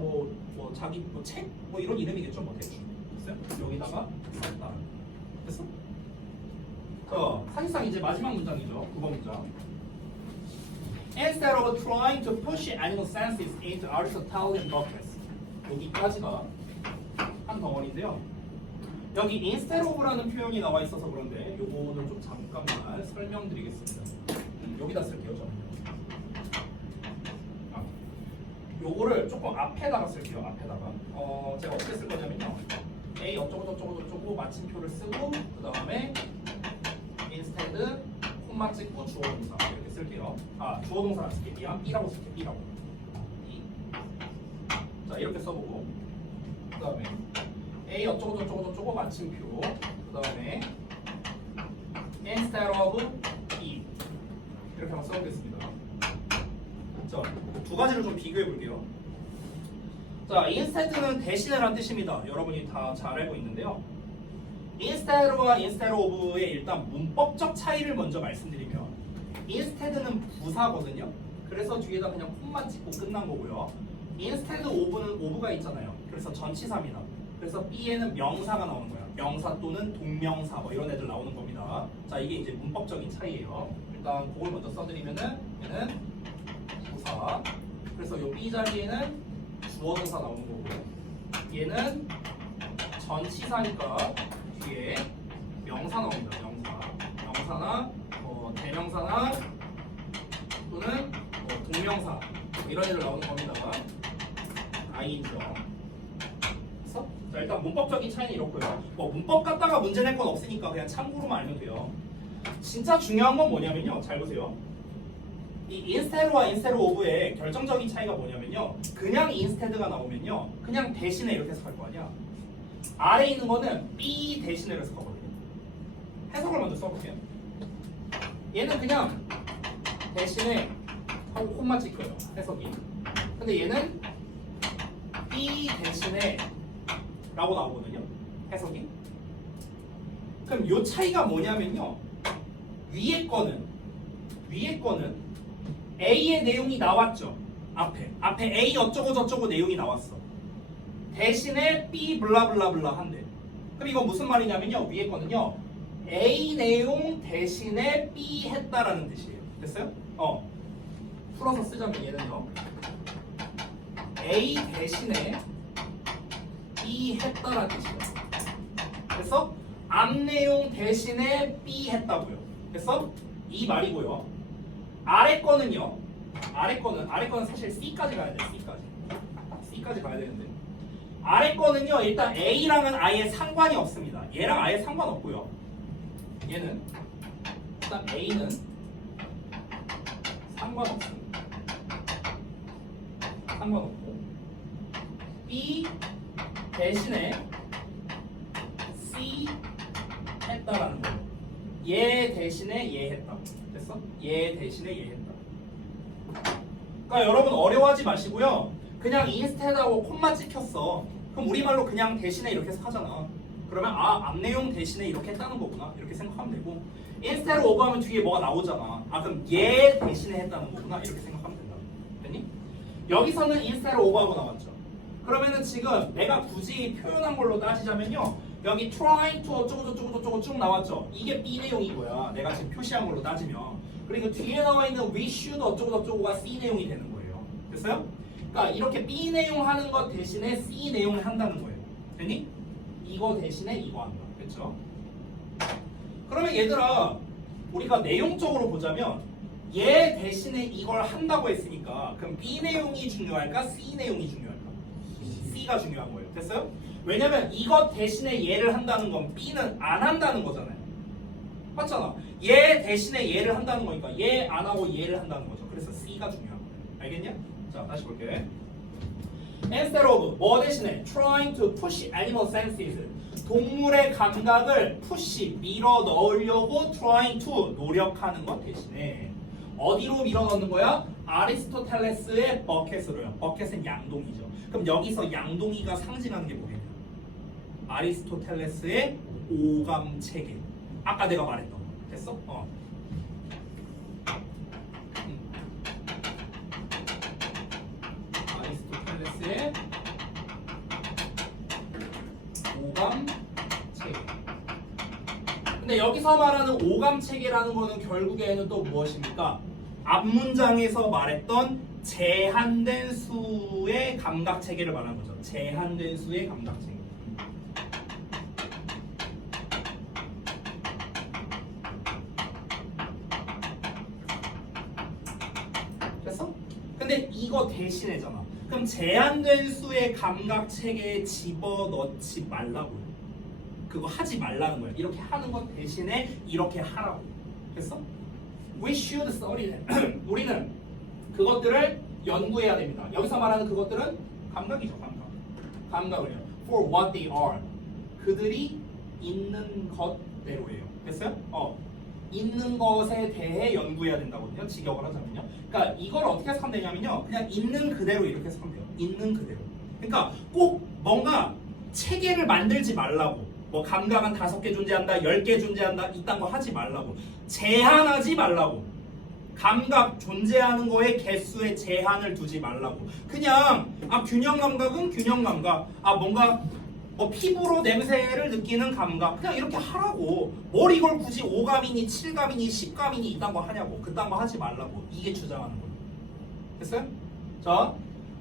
자기 책 이런 이름이겠죠, 대충. 됐어요? 여기다가 썼다. 됐어? 사실상 이제 마지막 문장이죠. 9번 문장. Instead of trying to push animal senses into Aristotelian buckets. 여기까지가 한 덩어리인데요. 여기 instead of라는 표현이 나와 있어서 그런데 요거는 좀 잠깐만 설명드리겠습니다. 여기다 쓸게요, 저는. 요거를 조금 앞에다가 쓸게요. 앞에다가. 제가 어떻게 쓸 거냐면요. A 어쩌고 마침표를 쓰고 그 다음에 instead 콤마 찍고 주어 동사 이렇게 쓸게요. 주어 동사 안 쓸게. 미안. B라고 쓸게. B라고. B. 자, 이렇게 써보고 그 다음에 A 어쩌고 마침표 그 다음에 instead of E 이렇게 한번 써보겠습니다. 자, 두 가지를 좀 비교해 볼게요. 자, instead는 대신이라는 뜻입니다. 여러분이 다 잘 알고 있는데요. instead와 instead of의 일단 문법적 차이를 먼저 말씀드리면 instead는 부사거든요. 그래서 뒤에다 그냥 콤마 찍고 끝난 거고요. instead of는 of가 있잖아요. 그래서 전치사입니다. 그래서 B에는 명사가 나오는 거야. 명사 또는 동명사 이런 애들 나오는 겁니다. 자, 이게 이제 문법적인 차이예요. 일단 그걸 먼저 써드리면은 얘는 부사. 그래서 요 B 자리에는 주어 동사 나오는 거고요. 얘는 전치사니까 뒤에 명사 나옵니다. 명사나 대명사나 또는 동명사 이런 애들 나오는 겁니다. I죠. 자, 일단 문법적인 차이는 이렇고요. 문법 갖다가 문제 낼 건 없으니까 그냥 참고로만 알면 돼요. 진짜 중요한 건 뭐냐면요. 잘 보세요. 이 instead와 instead of의 결정적인 차이가 뭐냐면요. 그냥 instead가 나오면요. 그냥 대신에 이렇게 해서 갈 거 아니야. 아래에 있는 거는 B 대신에 해서 가거든요. 해석을 먼저 써볼게요. 얘는 그냥 대신에 하고 콤마 찍혀요. 해석이. 근데 얘는 B 대신에 라고 나오거든요. 해석이. 그럼 요 차이가 뭐냐면요. 위에 거는 A의 내용이 나왔죠. 앞에 A 어쩌고 내용이 나왔어. 대신에 B 블라블라블라 한대. 그럼 이건 무슨 말이냐면요. 위에 거는요. A 내용 대신에 B 했다라는 뜻이에요. 됐어요? 풀어서 쓰자면 얘는요. A 대신에 B 했다라는 뜻이에요. 그래서 앞 내용 대신에 B 했다고요. 그래서 이 말이고요. 아래 거는요. 아래 거는 사실 C까지 가야 돼요. C까지 가야 되는데. 아래 거는요. 일단 A랑은 아예 상관이 없습니다. 얘랑 아예 상관없고요. 얘는 일단 A는 상관없습니다. 상관없고 B 대신에 C 했다라는 거예요. 얘 대신에 얘 했다. 됐어? 얘 대신에 얘 했다. 그러니까 여러분 어려워하지 마시고요. 그냥 instead하고 콤마 찍혔어. 그럼 우리말로 그냥 대신에 이렇게 해석하잖아. 그러면 앞 내용 대신에 이렇게 했다는 거구나. 이렇게 생각하면 되고 instead of 하면 뒤에 뭐가 나오잖아. 그럼 얘 대신에 했다는 거구나. 이렇게 생각하면 된다. 됐니? 여기서는 instead of 하고 나왔죠. 그러면은 지금 내가 굳이 표현한 걸로 따지자면요. 여기 trying to 어쩌고 쭉 나왔죠. 이게 B 내용인 거야. 내가 지금 표시한 걸로 따지면. 그리고 뒤에 나와 있는 we should 어쩌고가 C 내용이 되는 거예요. 됐어요? 그러니까 이렇게 B 내용 하는 것 대신에 C 내용을 한다는 거예요. 됐니? 이거 대신에 이거 한다. 그렇죠? 그러면 얘들아 우리가 내용적으로 보자면 얘 대신에 이걸 한다고 했으니까 그럼 B 내용이 중요할까? C 내용이 중요할까? C가 중요한 거예요. 됐어요? 왜냐면 이것 대신에 얘를 한다는 건 B는 안 한다는 거잖아요. 맞잖아. 얘 대신에 얘를 한다는 거니까 얘 안 하고 얘를 한다는 거죠. 그래서 C가 중요한 거예요. 알겠냐? 자, 다시 볼게. Instead of 뭐 대신에 trying to push animal senses 동물의 감각을 push 밀어 넣으려고 trying to 노력하는 것 대신에 어디로 밀어 넣는 거야? 아리스토텔레스의 버켓으로요. 버켓은 양동이죠. 그럼 여기서 양동이가 상징하는 게 뭐겠냐? 아리스토텔레스의 오감 체계. 아까 내가 말했던 거. 됐어? 아리스토텔레스의 오감 체계. 근데 여기서 말하는 오감 체계라는 거는 결국에는 또 무엇입니까? 앞 문장에서 말했던 제한된 수의 감각 체계를 말하는 거죠. 제한된 수의 감각 체계. 됐어? 근데 이거 대신해잖아. 그럼 제한된 수의 감각 체계에 집어넣지 말라고요. 그거 하지 말라는 거야. 이렇게 하는 것 대신에 이렇게 하라고. 됐어? We should study them. 우리는 그것들을 연구해야 됩니다. 여기서 말하는 그것들은 감각이죠. 감각을요. For what they are. 그들이 있는 것대로예요. 됐어요? 있는 것에 대해 연구해야 된다거든요. 직역을 하자면요. 그러니까 이걸 어떻게 해석하면 되냐면요. 그냥 있는 그대로 이렇게 해석하면 돼요. 있는 그대로. 그러니까 꼭 뭔가 체계를 만들지 말라고. 뭐 감각은 5개 존재한다, 10개 존재한다, 이딴 거 하지 말라고. 제한하지 말라고. 감각 존재하는 거에 개수에 제한을 두지 말라고. 그냥 균형 감각은 균형 감각. 뭔가 뭐 피부로 냄새를 느끼는 감각. 그냥 이렇게 하라고. 뭘 이걸 굳이 5감이니 7감이니 10감이니 이딴 거 하냐고. 그딴 거 하지 말라고. 이게 주장하는 거예요. 됐어요? 자,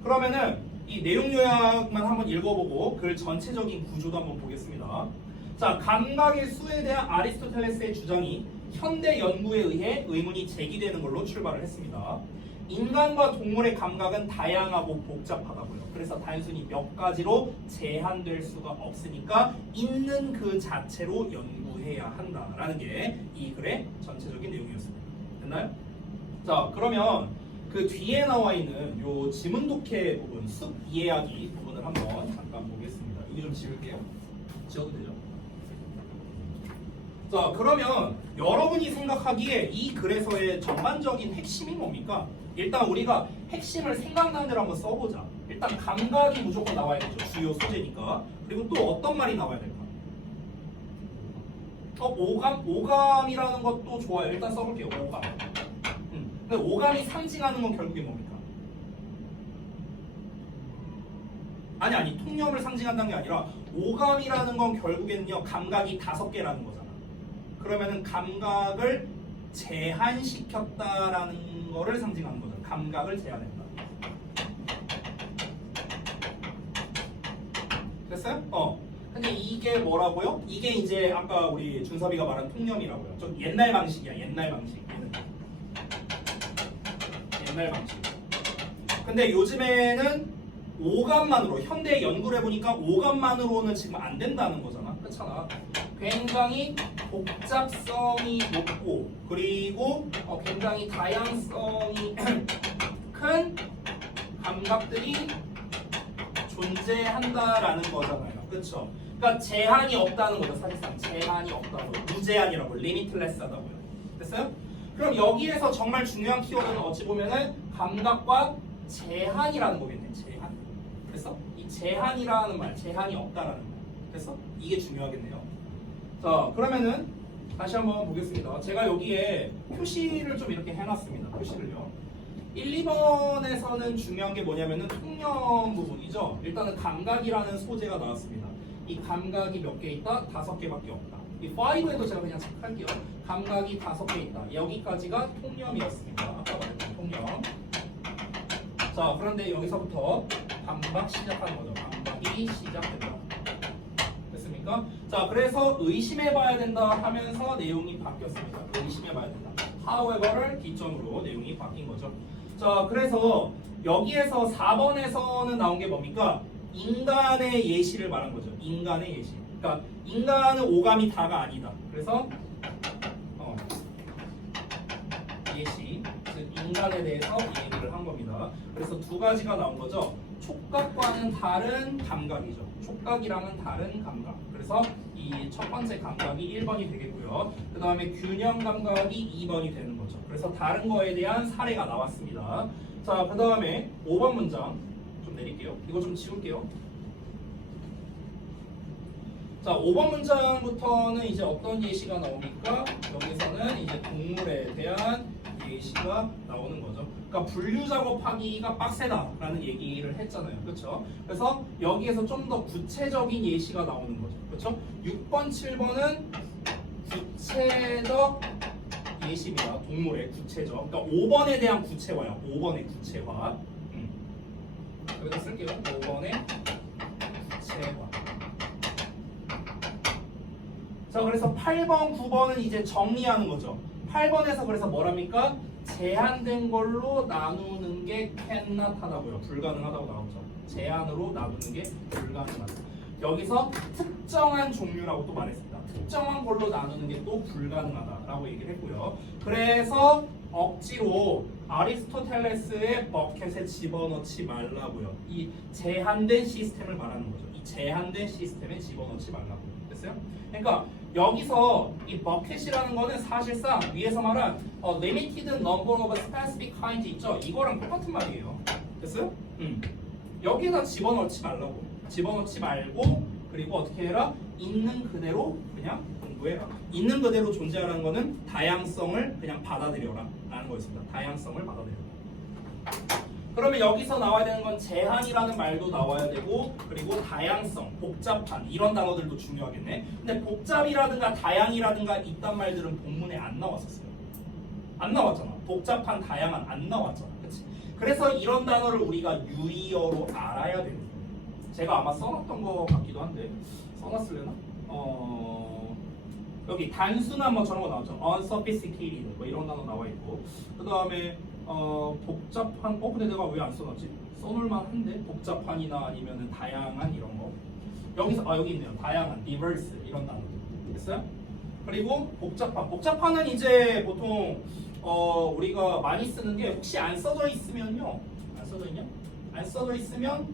그러면은 이 내용 요약만 한번 읽어보고 글 전체적인 구조도 한번 보겠습니다. 자, 감각의 수에 대한 아리스토텔레스의 주장이 현대 연구에 의해 의문이 제기되는 걸로 출발을 했습니다. 인간과 동물의 감각은 다양하고 복잡하다고요. 그래서 단순히 몇 가지로 제한될 수가 없으니까 있는 그 자체로 연구해야 한다라는 게 이 글의 전체적인 내용이었습니다. 됐나요? 자, 그러면 그 뒤에 나와 있는 요 지문 독해 부분, 숲 이해하기 부분을 한번 잠깐 보겠습니다. 여기 좀 지울게요. 지워도 되죠? 자, 그러면 여러분이 생각하기에 이 글에서의 전반적인 핵심이 뭡니까? 일단 우리가 핵심을 생각나는 대로 한번 써보자. 일단 감각이 무조건 나와야 되죠. 주요 소재니까. 그리고 또 어떤 말이 나와야 될까? 오감이라는 것도 좋아요. 일단 써볼게요. 오감. 근데 오감이 상징하는 건 결국에 뭡니까? 아니 통념을 상징한다는 게 아니라 오감이라는 건 결국에는요 감각이 5개라는 거잖아. 그러면은 감각을 제한시켰다라는 거를 상징하는 거죠. 감각을 제한했다. 됐어요? 근데 이게 뭐라고요? 이게 이제 아까 우리 준섭이가 말한 통념이라고요. 좀 옛날 방식이야. 옛날 방식. 옛날 방식. 근데 요즘에는 오감만으로 현대 연구를 해보니까 오감만으로는 지금 안 된다는 거잖아. 그렇잖아. 굉장히 복잡성이 높고 그리고 굉장히 다양성이 큰 감각들이 존재한다라는 거잖아요. 그렇죠? 그러니까 제한이 없다는 거죠. 사실상 제한이 없다고. 무제한이라고. 리미틀레스하다고요. 됐어요? 그럼 여기에서 정말 중요한 키워드는 어찌 보면은 감각과 제한이라는 거겠네. 제한. 됐어? 이 제한이라는 말, 제한이 없다라는 말. 됐어? 이게 중요하겠네요. 자, 그러면은 다시 한번 보겠습니다. 제가 여기에 표시를 좀 이렇게 해놨습니다. 표시를요. 1, 2번에서는 중요한 게 뭐냐면은 통념 부분이죠. 일단은 감각이라는 소재가 나왔습니다. 이 감각이 몇 개 있다? 5개밖에 없다. 이 5에도 제가 그냥 체크할게요. 감각이 5개 있다. 여기까지가 통념이었습니다. 아까 말했던 통념. 자, 그런데 여기서부터 감각 시작하는 거죠. 감각이 시작된다. 됐습니까? 자, 그래서 의심해봐야 된다 하면서 내용이 바뀌었습니다. 의심해봐야 된다. however를 기점으로 내용이 바뀐 거죠. 자, 그래서 여기에서 4번에서는 나온 게 뭡니까? 인간의 예시를 말한 거죠. 인간의 예시. 그러니까 인간은 오감이 다가 아니다. 그래서 예시, 즉 인간에 대해서 얘기를 한 겁니다. 그래서 2가지가 나온 거죠. 촉각과는 다른 감각이죠. 촉각이랑은 다른 감각. 그래서 이 첫 번째 감각이 1번이 되겠고요. 그 다음에 균형 감각이 2번이 되는 거죠. 그래서 다른 거에 대한 사례가 나왔습니다. 자, 그 다음에 5번 문장 좀 내릴게요. 이거 좀 지울게요. 자, 5번 문장부터는 이제 어떤 예시가 나옵니까? 여기서는 이제 동물에 대한 예시가 나오는 거죠. 그러니까 분류 작업하기가 빡세다라는 얘기를 했잖아요. 그렇죠? 그래서 여기에서 좀 더 구체적인 예시가 나오는 거죠. 그렇죠? 6번, 7번은 구체적 예시입니다. 동물의 구체적. 그러니까 5번에 대한 구체화요. 5번의 구체화. 여기다 쓸게요. 5번의 구체화. 자, 그래서 8번, 9번은 이제 정리하는 거죠. 8번에서 그래서 뭐랍니까? 제한된 걸로 나누는 게 cannot 하다고요. 불가능하다고 나오죠. 제한으로 나누는 게 불가능하다. 여기서 특정한 종류라고 또 말했습니다. 특정한 걸로 나누는 게 또 불가능하다라고 얘기를 했고요. 그래서 억지로 아리스토텔레스의 버켓에 집어넣지 말라고요. 이 제한된 시스템을 말하는 거죠. 이 제한된 시스템에 집어넣지 말라고. 됐어요? 그러니까 여기서 이 버켓이라는 거는 사실상 위에서 말한 limited number of specific kinds 있죠? 이거랑 똑같은 말이에요. 됐어요? 여기에다 집어넣지 말라고. 집어넣지 말고 그리고 어떻게 해라? 있는 그대로 그냥 공부해라. 있는 그대로 존재하라는 거는 다양성을 그냥 받아들여라 라는 거였습니다. 다양성을 받아들여라. 그러면 여기서 나와야 되는 건 제한이라는 말도 나와야 되고 그리고 다양성, 복잡한 이런 단어들도 중요하겠네. 근데 복잡이라든가 다양이라든가 이딴 말들은 본문에 안 나왔었어요. 안 나왔잖아. 복잡한, 다양한 안 나왔잖아. 그치? 그래서 이런 단어를 우리가 유의어로 알아야 되는 거예요. 제가 아마 써놨던 거 같기도 한데 써놨을래나? 여기 단순한 뭐 저런 거 나왔죠. unsophisticated 뭐 이런 단어 나와 있고 그 다음에 복잡한 근데 내가 왜 안 써놨지? 써놓을만 한데 복잡한이나 아니면은 다양한 이런 거 여기서 여기 있네요. 다양한, diverse 이런 단어들 됐어요? 그리고 복잡한은 이제 보통 우리가 많이 쓰는 게 혹시 안 써져 있으면요. 안 써져 있냐? 안 써져 있으면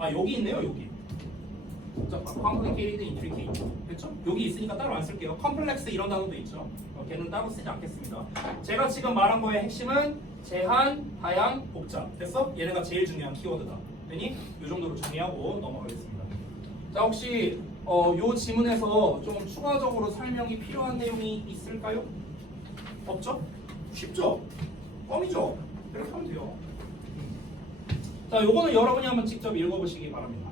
여기 있네요. 여기 복잡한, complicated, intricate 됐죠? 여기 있으니까 따로 안 쓸게요. complex 이런 단어도 있죠. 걔는 따로 쓰지 않겠습니다. 제가 지금 말한 거의 핵심은 제한, 다양, 복잡 됐어? 얘네가 제일 중요한 키워드다. 되니 이 정도로 정리하고 넘어가겠습니다. 자, 혹시 요 지문에서 좀 추가적으로 설명이 필요한 내용이 있을까요? 없죠? 쉽죠? 껌이죠? 이렇게 하면 돼요. 자, 요거는 여러분이 한번 직접 읽어보시기 바랍니다.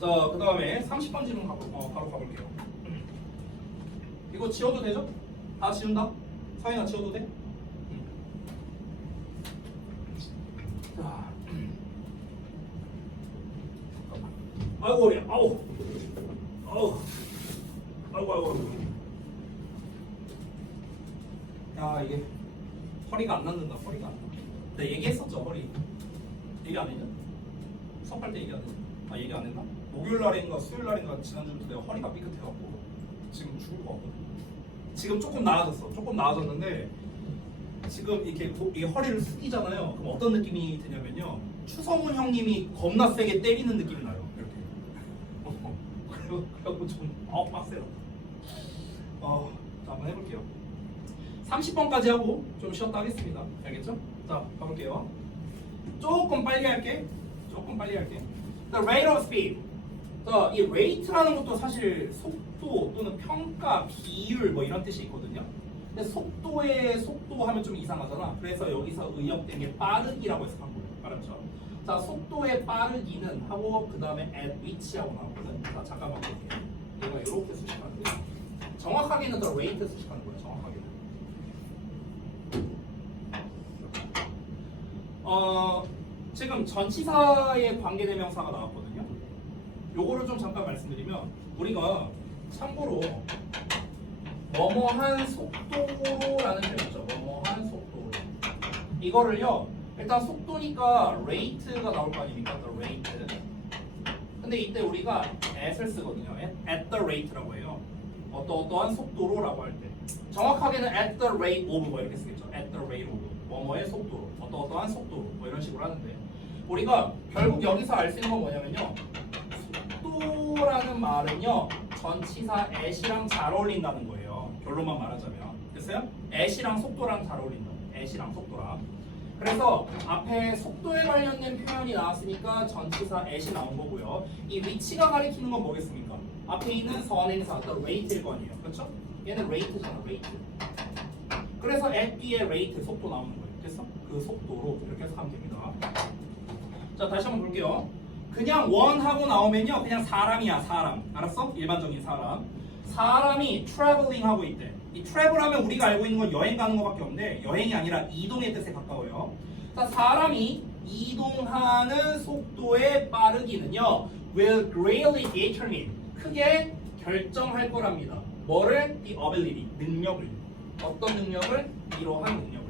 자, 그 다음에 30번 질문 바로 가볼게요. 이거 지워도 되죠? 다 지운다? 서인아 지워도 돼? 자, 아이고 허리, 아우, 아이고. 야, 이게 허리가 안 낫는다. 허리가 안 나. 내가 얘기했었죠, 허리. 얘기 안 했냐? 수업할 때 얘기 안 했냐? 얘기 안 했나? 목요일 날인가 수요일 날인가 지난주부터 내가 허리가 삐끗해갖고 지금 죽을 것 같거든. 지금 조금 나아졌어. 조금 나아졌는데 지금 이게 허리를 숙이잖아요. 그럼 어떤 느낌이 드냐면요. 추성훈 형님이 겁나 세게 때리는 느낌이 나요. 이렇게. 그래갖고 좀 빡세다. 자, 한번 해볼게요. 30번까지 하고 좀 쉬었다 하겠습니다. 알겠죠? 자, 가볼게요. 조금 빨리 할게. The rate of speed. 자, 이 rate라는 것도 사실 속도 또는 평가, 비율 뭐 이런 뜻이 있거든요. 근데 속도의 속도 하면 좀 이상하잖아. 그래서 여기서 의역된 게 빠르기라고 해서 한 거예요. 알았죠? 자, 속도의 빠르기는 하고 그 다음에 at which 하고 나오거든. 자, 잠깐만 볼게요. 얘가 이렇게 수식하는 거예요. 정확하게는 the rate 수식하는 거예요. 정확하게는. 지금 전치사의 관계대명사가 나왔거든요. 요거를 좀 잠깐 말씀드리면 우리가 참고로 뭐뭐한 속도라는 게 있죠. 뭐뭐한 속도. 이거를요. 일단 속도니까 rate가 나올 거 아닙니까? The rate. 근데 이때 우리가 at을 쓰거든요. at the rate라고 해요. 어떠한 속도로라고 할 때. 정확하게는 at the rate of 뭐 이렇게 쓰겠죠. at the rate of. 뭐뭐의 속도로. 어떠한 속도로. 뭐 이런 식으로 하는데. 우리가 결국 여기서 알 수 있는 건 뭐냐면요. 속도라는 말은요. 전치사 at이랑 잘 어울린다는 거예요. 결론만 말하자면. 됐어요? at이랑 속도랑 잘 어울린다. at이랑 속도랑. 그래서 앞에 속도에 관련된 표현이 나왔으니까 전치사 at이 나온 거고요. 이 위치가 가리키는 건 뭐겠습니까? 앞에 있는 선행사 어떤 rate일 거 아니에요. 그렇죠? 얘는 rate잖아, rate. 그래서 at 뒤에 rate 속도 나오는 거예요. 됐어? 그 속도로 이렇게 해서 하면 됩니다. 자, 다시 한번 볼게요. 그냥 원 하고 나오면요, 그냥 사람이야, 사람. 알았어? 일반적인 사람. 사람이 traveling 하고 있대. 이 travel 하면 우리가 알고 있는 건 여행 가는 거밖에 없는데 여행이 아니라 이동의 뜻에 가까워요. 자, 사람이 이동하는 속도의 빠르기는요, will greatly determine, 크게 결정할 거랍니다. 뭐를? The ability, 능력을. 어떤 능력을? 이러한 능력을.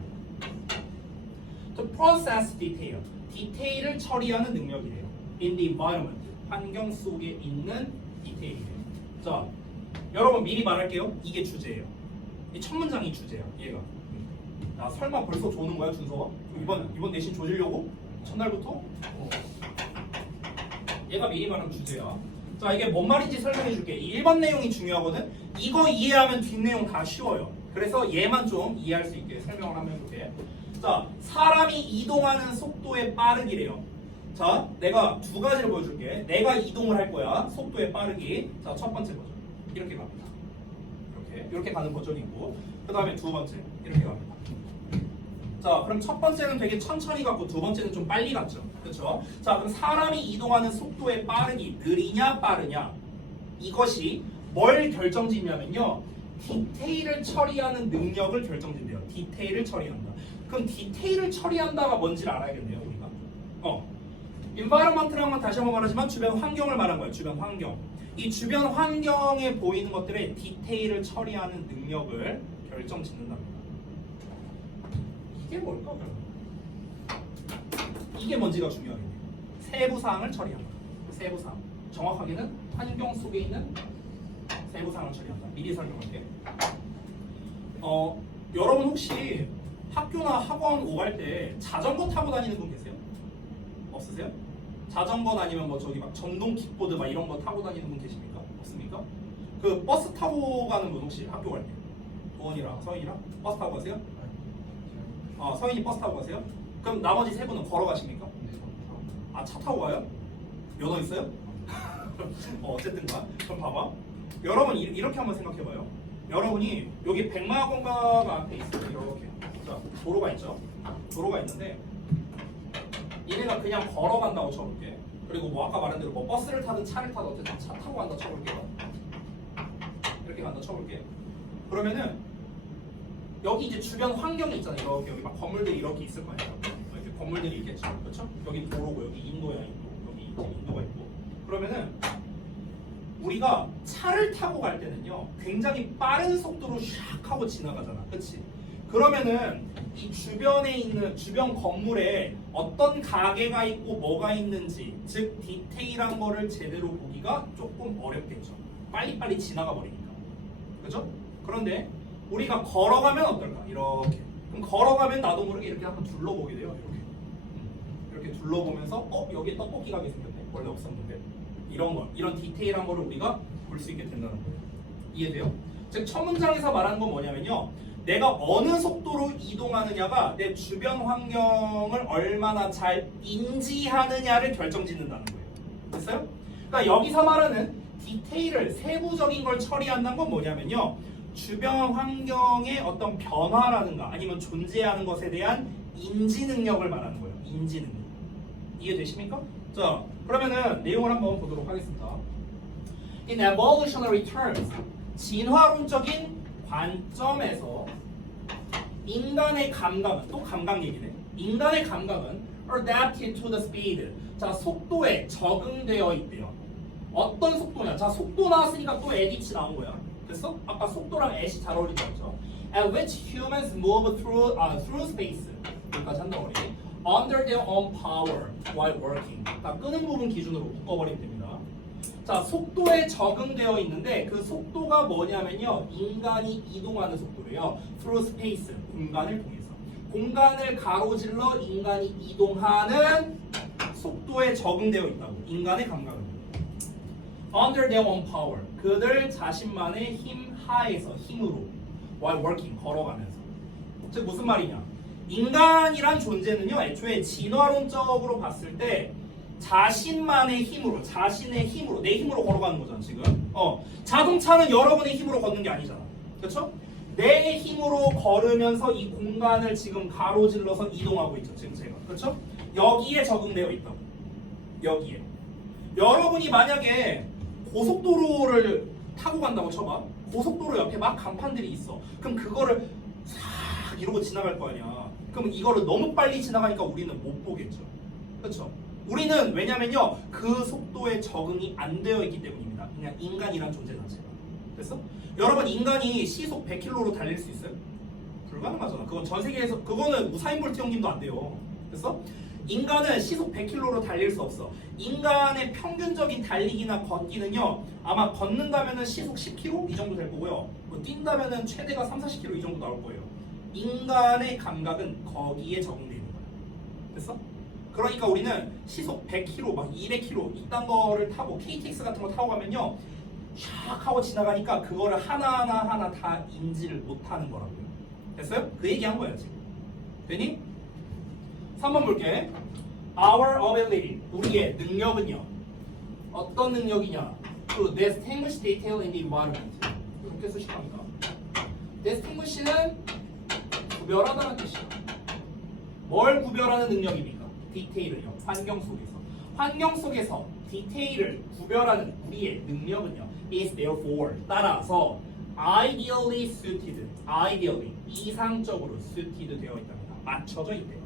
To process detail, 디테일을 처리하는 능력이래요. In the environment, 환경 속에 있는 디테일이래요. 자, 여러분 미리 말할게요. 이게 주제예요. 이 첫 문장이 주제야. 얘가. 나 설마 벌써 조는 거야, 준서가? 이번 내신 조지려고? 첫날부터? 얘가 미리 말하는 주제야. 자, 이게 뭔 말인지 설명해 줄게. 이 1번 내용이 중요하거든. 이거 이해하면 뒷내용 다 쉬워요. 그래서 얘만 좀 이해할 수 있게 설명을 한번 해볼게. 자, 사람이 이동하는 속도의 빠르기래요. 자, 내가 두 가지를 보여줄게. 내가 이동을 할 거야. 속도의 빠르기. 자, 첫 번째 버전. 이렇게 갑니다. 이렇게 가는 버전이 있고, 그 다음에 두 번째. 이렇게 갑니다. 자, 그럼 첫 번째는 되게 천천히 갔고 두 번째는 좀 빨리 갔죠. 그렇죠? 자, 그럼 사람이 이동하는 속도의 빠르기, 느리냐 빠르냐, 이것이 뭘 결정짓냐면요, 디테일을 처리하는 능력을 결정짓대요. 디테일을 처리한다. 그럼 디테일을 처리한다가 뭔지를 알아야겠네요, 우리가. environment랑은 다시 한번 말하지만 주변 환경을 말한 거예요. 주변 환경. 이 주변 환경에 보이는 것들의 디테일을 처리하는 능력을 결정짓는답니다. 이게 뭘까? 이게 뭔지가 중요하겠네요. 세부사항을 처리한다. 세부사항. 정확하게는 환경 속에 있는 세부사항을 처리한다. 미리 설명할게. 여러분 혹시 학교나 학원 오갈 때 자전거 타고 다니는 분 계세요? 없으세요? 자전거 아니면 뭐 저기 막 전동 킥보드 막 이런 거 타고 다니는 분 계십니까? 없습니까? 그 버스 타고 가는 분 혹시 학교 갈 때? 도원이랑 서인이랑 버스 타고 가세요? 서인이 버스 타고 가세요? 그럼 나머지 세 분은 걸어가십니까? 아, 차 타고 가요? 면허 있어요? 어쨌든가. 그럼 봐봐. 여러분 이렇게 한번 생각해봐요. 여러분이 여기 백마공가가 앞에 있어요. 이렇게. 자, 도로가 있죠. 도로가 있는데 얘네가 그냥 걸어간다고 쳐볼게. 그리고 뭐 아까 말한 대로 뭐 버스를 타든 차를 타든 어쨌든 차 타고 간다 쳐볼게요. 이렇게 간다 쳐볼게. 그러면은 여기 이제 주변 환경이 있잖아요. 여기 막 건물들이 이렇게 있을 거 아니에요. 이렇게 건물들이 있겠죠. 그렇죠? 여기 도로고 여기 인도야, 인도. 여기 이제 인도가 있고. 그러면은 우리가 차를 타고 갈 때는요, 굉장히 빠른 속도로 샥 하고 지나가잖아. 그렇지? 그러면은 이 주변에 있는 주변 건물에 어떤 가게가 있고 뭐가 있는지, 즉 디테일한 거를 제대로 보기가 조금 어렵겠죠. 빨리빨리 지나가 버리니까. 그죠? 그런데 우리가 걸어가면 어떨까? 이렇게. 그럼 걸어가면 나도 모르게 이렇게 한번 둘러보게 돼요. 이렇게 둘러보면서 여기에 떡볶이 가게 생겼네. 원래 없었는데. 이런 거, 이런 디테일한 거를 우리가 볼 수 있게 된다는 거예요. 이해돼요? 즉 첫 문장에서 말하는 건 뭐냐면요, 내가 어느 속도로 이동하느냐가 내 주변 환경을 얼마나 잘 인지하느냐를 결정짓는다는 거예요. 됐어요? 그러니까 여기서 말하는 디테일을, 세부적인 걸 처리한다는 건 뭐냐면요, 주변 환경의 어떤 변화라든가 아니면 존재하는 것에 대한 인지 능력을 말하는 거예요. 인지 능력. 이해되십니까? 자, 그러면은 내용을 한번 보도록 하겠습니다. In evolutionary terms, 진화론적인 관점에서 인간의 감각은, 또 감각 얘기네. 인간의 감각은 adapted to the speed. 자, 속도에 적응되어 있대요. 어떤 속도냐? 자, 속도 나왔으니까 또 at 나온 거야. 됐어? 아까 속도랑 at이 잘 어울린다 했죠. At which humans move through space. 여기까지 한다 우리. Under their own power while working. 자, 끄는 부분 기준으로 묶어버리면 됩니다. 자, 속도에 적응되어 있는데 그 속도가 뭐냐면요, 인간이 이동하는 속도래요. Through space, 공간을 통해서. 공간을 가로질러 인간이 이동하는 속도에 적응되어 있다고. 인간의 감각은. Under their own power. 그들 자신만의 힘 하에서, 힘으로. While working, 걸어가면서. 즉 무슨 말이냐? 인간이란 존재는요, 애초에 진화론적으로 봤을 때 자신만의 힘으로, 자신의 힘으로, 내 힘으로 걸어가는 거잖아 지금. 자동차는 여러분의 힘으로 걷는 게 아니잖아. 그렇죠? 내 힘으로 걸으면서 이 공간을 지금 가로질러서 이동하고 있죠 지금 제가. 그렇죠? 여기에 적응되어 있다고. 여기에. 여러분이 만약에 고속도로를 타고 간다고 쳐봐. 고속도로 옆에 막 간판들이 있어. 그럼 그거를 싹 이러고 지나갈 거 아니야. 그럼 이거를 너무 빨리 지나가니까 우리는 못 보겠죠. 그렇죠? 우리는 왜냐면요 그 속도에 적응이 안 되어 있기 때문입니다. 그냥 인간이란 존재 자체가. 됐어? 여러분 인간이 시속 100km로 달릴 수 있어요? 불가능하잖아. 그건 전 세계에서 그거는 우사인 볼트 형님도 안 돼요. 됐어? 인간은 시속 100km로 달릴 수 없어. 인간의 평균적인 달리기나 걷기는요 아마 걷는다면은 시속 10km 이 정도 될 거고요. 뭐 뛴다면은 최대가 3, 40km 이 정도 나올 거예요. 인간의 감각은 거기에 적응되어 있는 거야. 됐어? 그러니까 우리는 시속 100km, 막 200km 이딴 거를 타고 KTX 같은 거 타고 가면요 샥 하고 지나가니까 그거를 하나하나 다 인지를 못하는 거라고요. 됐어요? 그 얘기한 거야 지금. 되니? 3번 볼게. Our ability, 우리의 능력은요 어떤 능력이냐? To distinguish detail in the environment. 이렇게 쓰시랍니다. distinguish는 구별하다는 뜻이야. 뭘 구별하는 능력입니까? 디테일을요. 환경 속에서. 환경 속에서 디테일을 구별하는 우리의 능력은요. is therefore 따라서 ideally suited, ideally 이상적으로 suited 되어 있답니다. 맞춰져 있대요.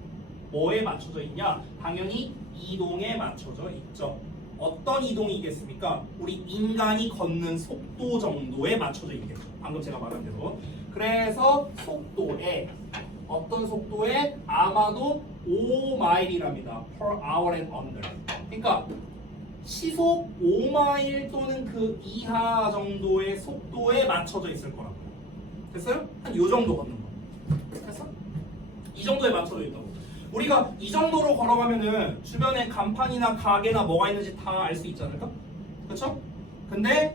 뭐에 맞춰져 있냐? 당연히 이동에 맞춰져 있죠. 어떤 이동이겠습니까? 우리 인간이 걷는 속도 정도에 맞춰져 있겠죠. 방금 제가 말한 대로. 그래서 속도에 어떤 속도에 아마도 5마일이랍니다. per hour and under. 그러니까 시속 5마일 또는 그 이하 정도의 속도에 맞춰져 있을 거라고요. 됐어요? 한 요 정도 걷는 거. 됐어? 이 정도에 맞춰져 있다고. 우리가 이 정도로 걸어가면은 주변에 간판이나 가게나 뭐가 있는지 다 알 수 있지 않을까? 그렇죠? 근데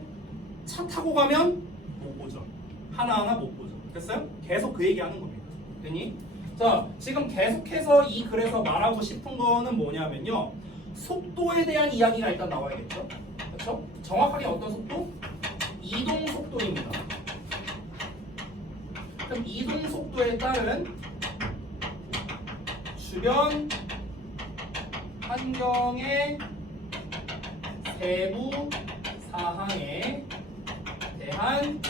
차 타고 가면 못 보죠. 하나하나 못 보죠. 됐어요? 계속 그 얘기하는 겁니다. 됐니? 자, 지금 계속해서 이 글에서 말하고 싶은 거는 뭐냐면요. 속도에 대한 이야기가 일단 나와야겠죠. 그렇죠? 정확하게 어떤 속도? 이동 속도입니다. 그럼 이동 속도에 따른 주변 환경의 세부 사항에 대한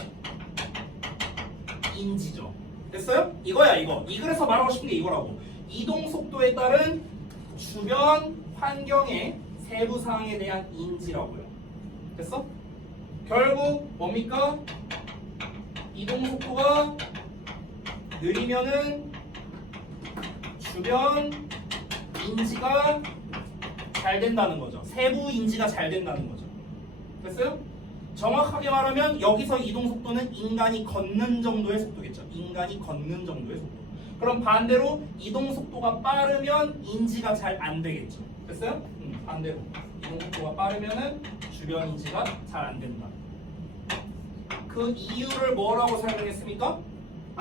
인지죠. 됐어요? 이거야 이거. 이 글에서 말하고 싶은 게 이거라고. 이동 속도에 따른 주변 환경의 세부 사항에 대한 인지라고요. 됐어? 결국 뭡니까? 이동 속도가 느리면은 주변 인지가 잘 된다는 거죠. 세부 인지가 잘 된다는 거죠. 됐어요? 정확하게 말하면 여기서 이동 속도는 인간이 걷는 정도의 속도겠죠. 인간이 걷는 정도의 속도. 그럼 반대로 이동 속도가 빠르면 인지가 잘 안 되겠죠. 됐어요? 반대로 이동 속도가 빠르면은 주변 인지가 잘 안 된다. 그 이유를 뭐라고 설명했습니까?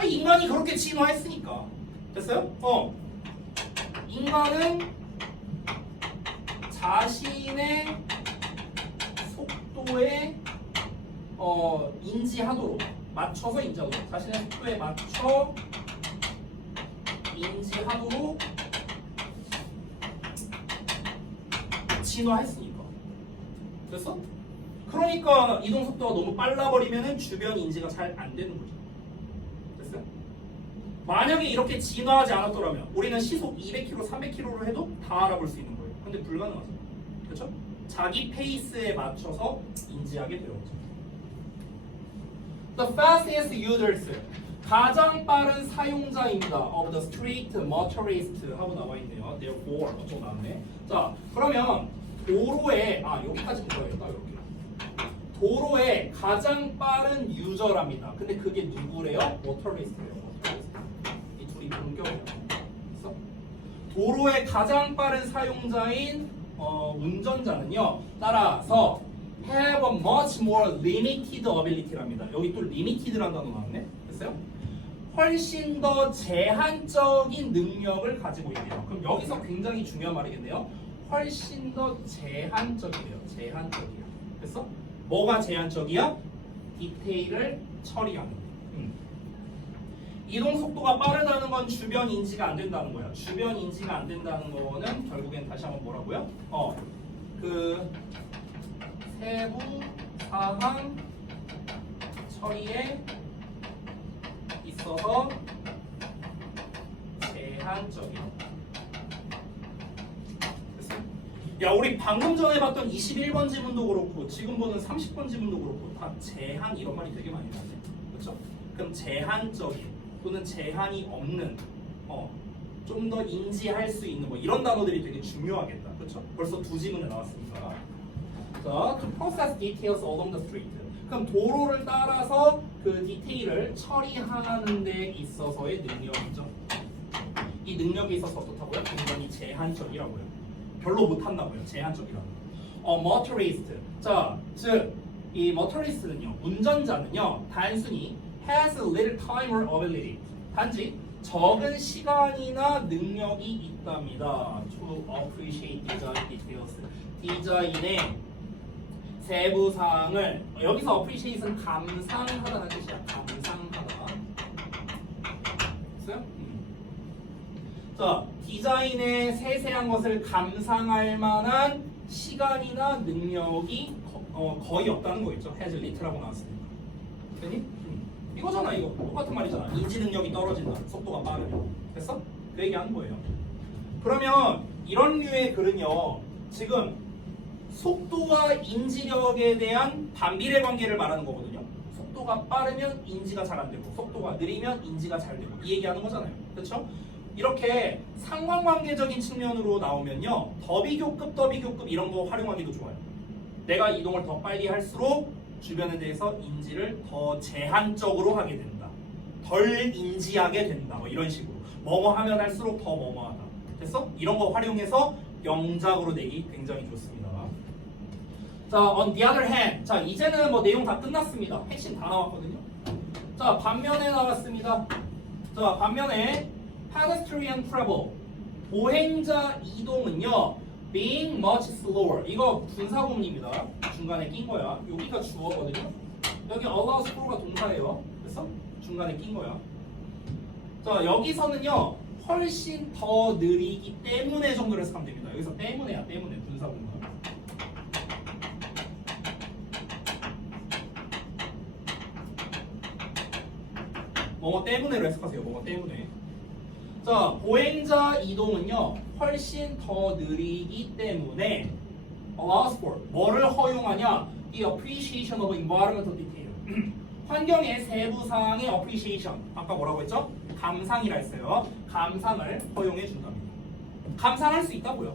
인간이 그렇게 진화했으니까. 됐어요? 인간은 자신의 속도에 인지하도록 맞춰서 인지하도록 자신의 속도에 맞춰 인지하도록 진화했으니까. 됐어? 그러니까 이동 속도가 너무 빨라버리면 주변 인지가 잘 안 되는 거죠. 됐어요? 만약에 이렇게 진화하지 않았더라면 우리는 시속 200km, 300km로 해도 다 알아볼 수 있는 거예요. 근데 불가능하죠. 그렇죠? 자기 페이스에 맞춰서 인지하게 되는 거죠. The fastest users, 가장 빠른 사용자입니다. Of the street motorist 하고 나와 있네요. Therefore 어쩌고 나왔네. 자, 그러면 도로에 여기까지 묶어야겠다. 이렇게 도로의 가장 빠른 유저랍니다. 근데 그게 누구래요? motorist예요. 이 둘이 동격이에요. 그래서 도로의 가장 빠른 사용자인 운전자는요. 따라서 have a much more limited ability랍니다. 여기 또 limited라는 단어 나왔네. 됐어요? 훨씬 더 제한적인 능력을 가지고 있대요. 그럼 여기서 굉장히 중요한 말이겠네요. 훨씬 더 제한적이에요. 제한적이야. 됐어? 뭐가 제한적이야? 디테일을 처리하는 거. 이동 속도가 빠르다는 건 주변 인지가 안 된다는 거야. 주변 인지가 안 된다는 거는 결국엔 다시 한번 뭐라고요? 그 세부 사항 처리에 있어서 제한적이야. 됐어? 야, 우리 방금 전에 봤던 21번 지문도 그렇고 지금 보는 30번 지문도 그렇고 다 제한 이런 말이 되게 많이 나네. 그렇죠? 그럼 제한적인 또는 제한이 없는 좀 더 인지할 수 있는 뭐 이런 단어들이 되게 중요하겠다. 그렇죠? 벌써 두 지문에 나왔습니다. 자, to process details along the street. 그럼 도로를 따라서 그 디테일을 처리하는 데 있어서의 능력이죠. 이 능력에 있어서 어떻다고요? 굉장히 제한적이라고요. 별로 못한다고요. 제한적이라고. motorist. 자, 즉 이 motorist는요, 운전자는요, 단순히 has little time or ability. 단지 적은 시간이나 능력이 있답니다. To appreciate design details. 디자인의 세부 사항을 여기서 appreciate은 감상하다는 뜻이야. 감상하다. 됐어요? 자, 디자인의 세세한 것을 감상할 만한 시간이나 능력이 거의 없다는 거겠죠. has little라고 나왔으니까. 됐니? 이거잖아. 이거 똑같은 말이잖아. 인지 능력이 떨어진다. 속도가 빠르면. 됐어? 그 얘기하는 거예요. 그러면 이런 류의 글은요, 지금 속도와 인지력에 대한 반비례 관계를 말하는 거거든요. 속도가 빠르면 인지가 잘 안 되고 속도가 느리면 인지가 잘 되고 이 얘기하는 거잖아요. 그렇죠? 이렇게 상관관계적인 측면으로 나오면요, 더비교급 이런 거 활용하기도 좋아요. 내가 이동을 더 빨리 할수록 주변에 대해서 인지를 더 제한적으로 하게 된다. 덜 인지하게 된다. 뭐 이런 식으로. 뭐뭐 하면 할수록 더 뭐뭐하다. 됐어? 이런 거 활용해서 영작으로 내기 굉장히 좋습니다. 자, on the other hand. 자, 이제는 뭐 내용 다 끝났습니다. 핵심 다 나왔거든요. 자, 반면에 나왔습니다. 자, 반면에 pedestrian travel. 보행자 이동은요, being much slower. 이거 분사구문입니다. 중간에 낀 거야. 여기가 주어거든요. 여기 allows for가 동사예요. 그래서 중간에 낀 거야. 자, 여기서는요, 훨씬 더 느리기 때문에 정도로 해석하면 됩니다. 여기서 때문에야, 때문에 분사구문. 뭐뭐 때문에로 해석하세요. 뭐뭐 때문에. 자, 보행자 이동은요, 훨씬 더 느리기 때문에 allows for 뭐를 허용하냐? The appreciation of environmental detail. 환경의 세부 사항의 appreciation. 아까 뭐라고 했죠? 감상이라 했어요. 감상을 허용해 준답니다. 감상할 수 있다고요.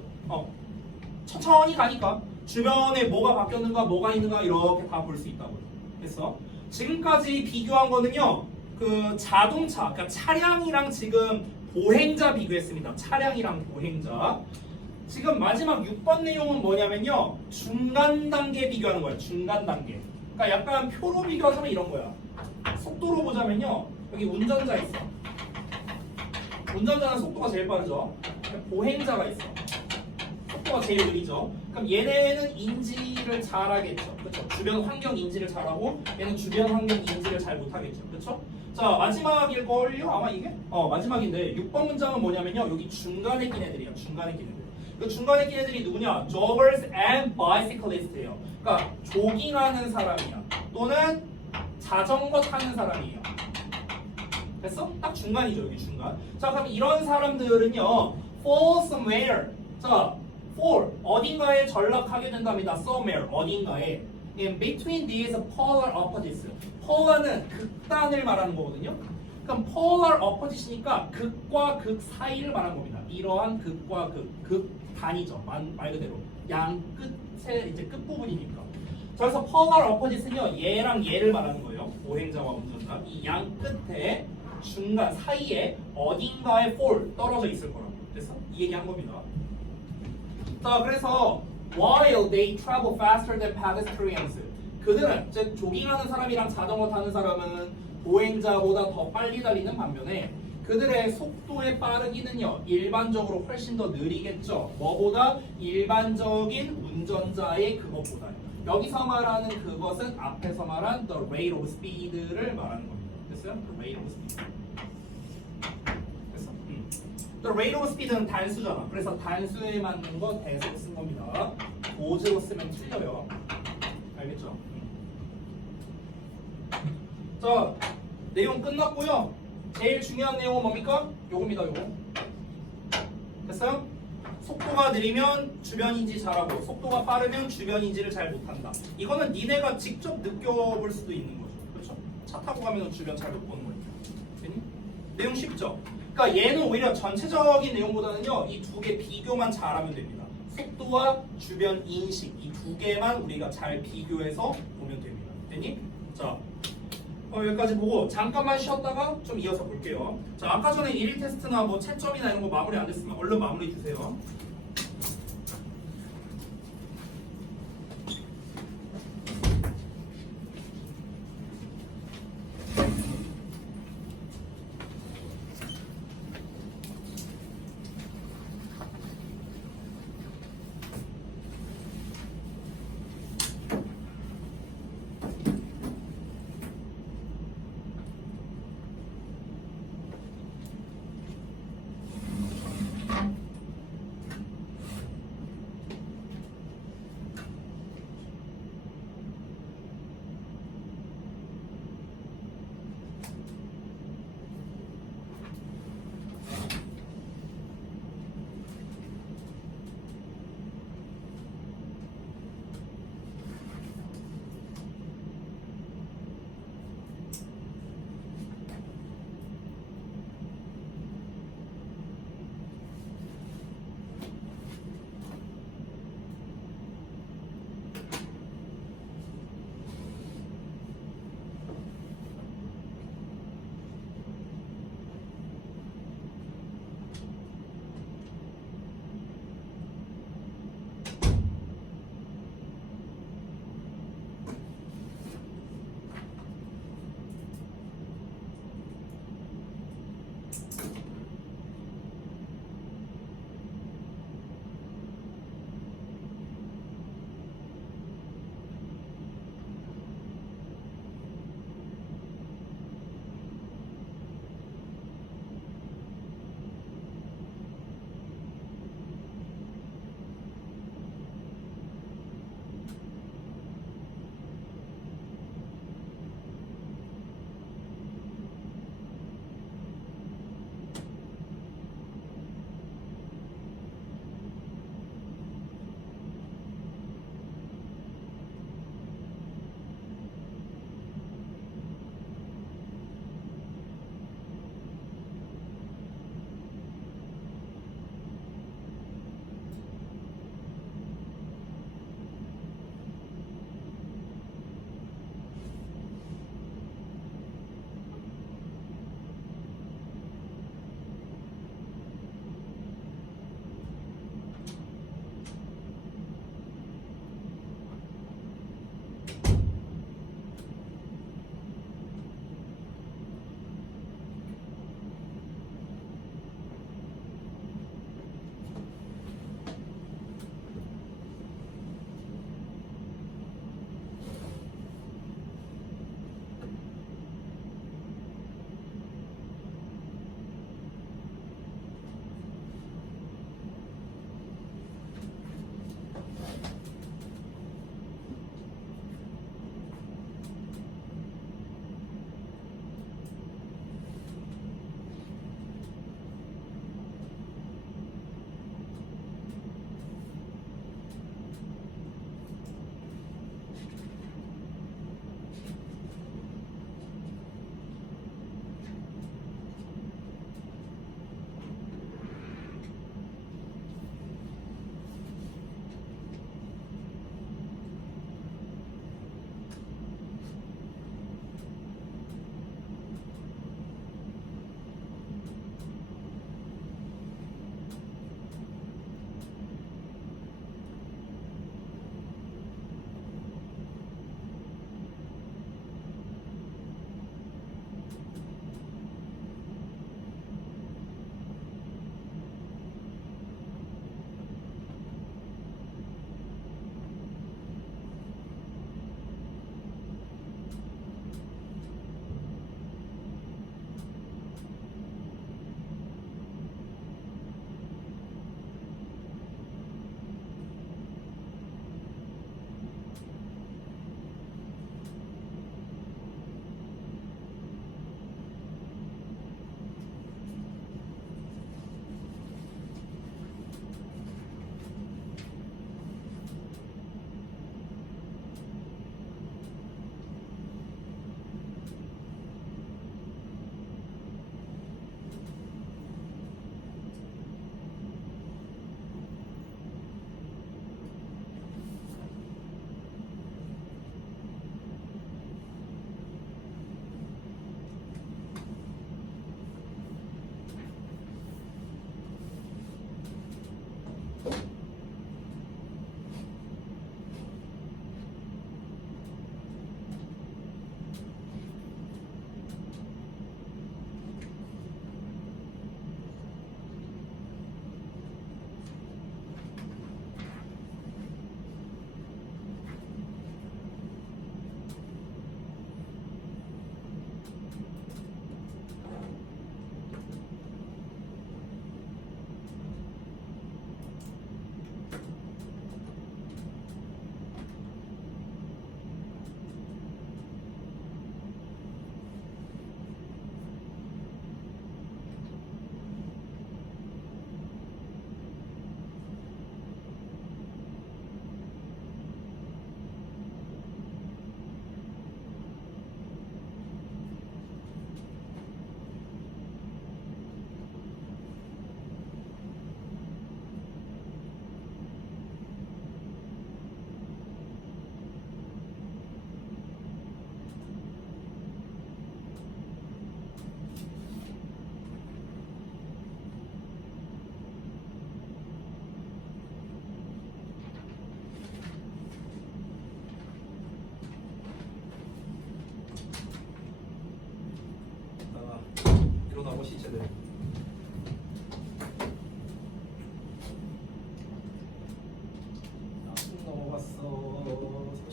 천천히 가니까 주변에 뭐가 바뀌었는가, 뭐가 있는가 이렇게 다 볼 수 있다고요. 그래서 지금까지 비교한 거는요, 그 자동차, 그러니까 차량이랑 지금 보행자 비교했습니다. 차량이랑 보행자. 지금 마지막 6번 내용은 뭐냐면요, 중간 단계 비교하는 거예요. 중간 단계. 그러니까 약간 표로 비교하자면 이런 거야. 속도로 보자면요, 여기 운전자 있어. 운전자는 속도가 제일 빠르죠. 보행자가 있어. 속도가 제일 느리죠. 그럼 얘네는 인지를 잘하겠죠. 그렇죠? 주변 환경 인지를 잘하고 얘는 주변 환경 인지를 잘 못하겠죠. 그렇죠? 자, 마지막일걸요? 아마 이게? 마지막인데 6번 문장은 뭐냐면요, 여기 중간에 낀 애들이에요. 중간에 낀 애들. 그 중간에 낀 애들이 누구냐? Joggers and bicyclist예요. 그러니까 조깅하는 사람이야. 또는 자전거 타는 사람이에요. 됐어? 딱 중간이죠, 여기 중간. 자, 그럼 이런 사람들은요, fall somewhere. 자, fall 어딘가에 전락하게 된답니다. somewhere 어딘가에. In between these polar opposites. polar는 극단을 말하는 거거든요. 그럼 polar opposite이니까 극과 극 사이를 말하는 겁니다. 이러한 극과 극단이죠. 말 그대로 양 끝에 이제 끝 부분이니까. 그래서 polar opposite는요, 얘랑 얘를 말하는 거예요. 보행자와 운전자. 이 양 끝에 중간 사이에 어딘가에 fall 떨어져 있을 거라고. 그래서 이 얘기한 겁니다. 자, 그래서 while they travel faster than pedestrians. 그들은 즉 조깅하는 사람이랑 자전거 타는 사람은 보행자보다 더 빨리 달리는 반면에 그 그들의 속도의 빠르기는요 일반적으로 훨씬 더 느리겠죠. 뭐보다? 일반적인 운전자의 그것보다요. 여기서 말하는 그것은 앞에서 말한 the rate of speed를 말하는 겁니다. 됐어요? the rate of speed. 됐어? the rate of speed는 단수잖아. 그래서 단수에 맞는 거 대수로 쓴 겁니다. 보즈로 쓰면 틀려요. 알겠죠? 자, 내용 끝났고요. 제일 중요한 내용은 뭡니까? 요겁니다, 요거. 됐어요? 속도가 느리면 주변 인지 잘하고 속도가 빠르면 주변 인지를 잘 못한다. 이거는 니네가 직접 느껴볼 수도 있는 거죠. 그렇죠? 차 타고 가면 주변 잘 못 보는 거니까. 됐니? 내용 쉽죠? 그러니까 얘는 오히려 전체적인 내용보다는요 이 두 개 비교만 잘하면 됩니다. 속도와 주변 인식 이 두 개만 우리가 잘 비교해서 보면 됩니다. 됐니? 자, 여기까지 보고 잠깐만 쉬었다가 좀 이어서 볼게요. 자, 아까 전에 1일 테스트나 뭐 채점이나 이런 거 마무리 안 됐으면 얼른 마무리 주세요.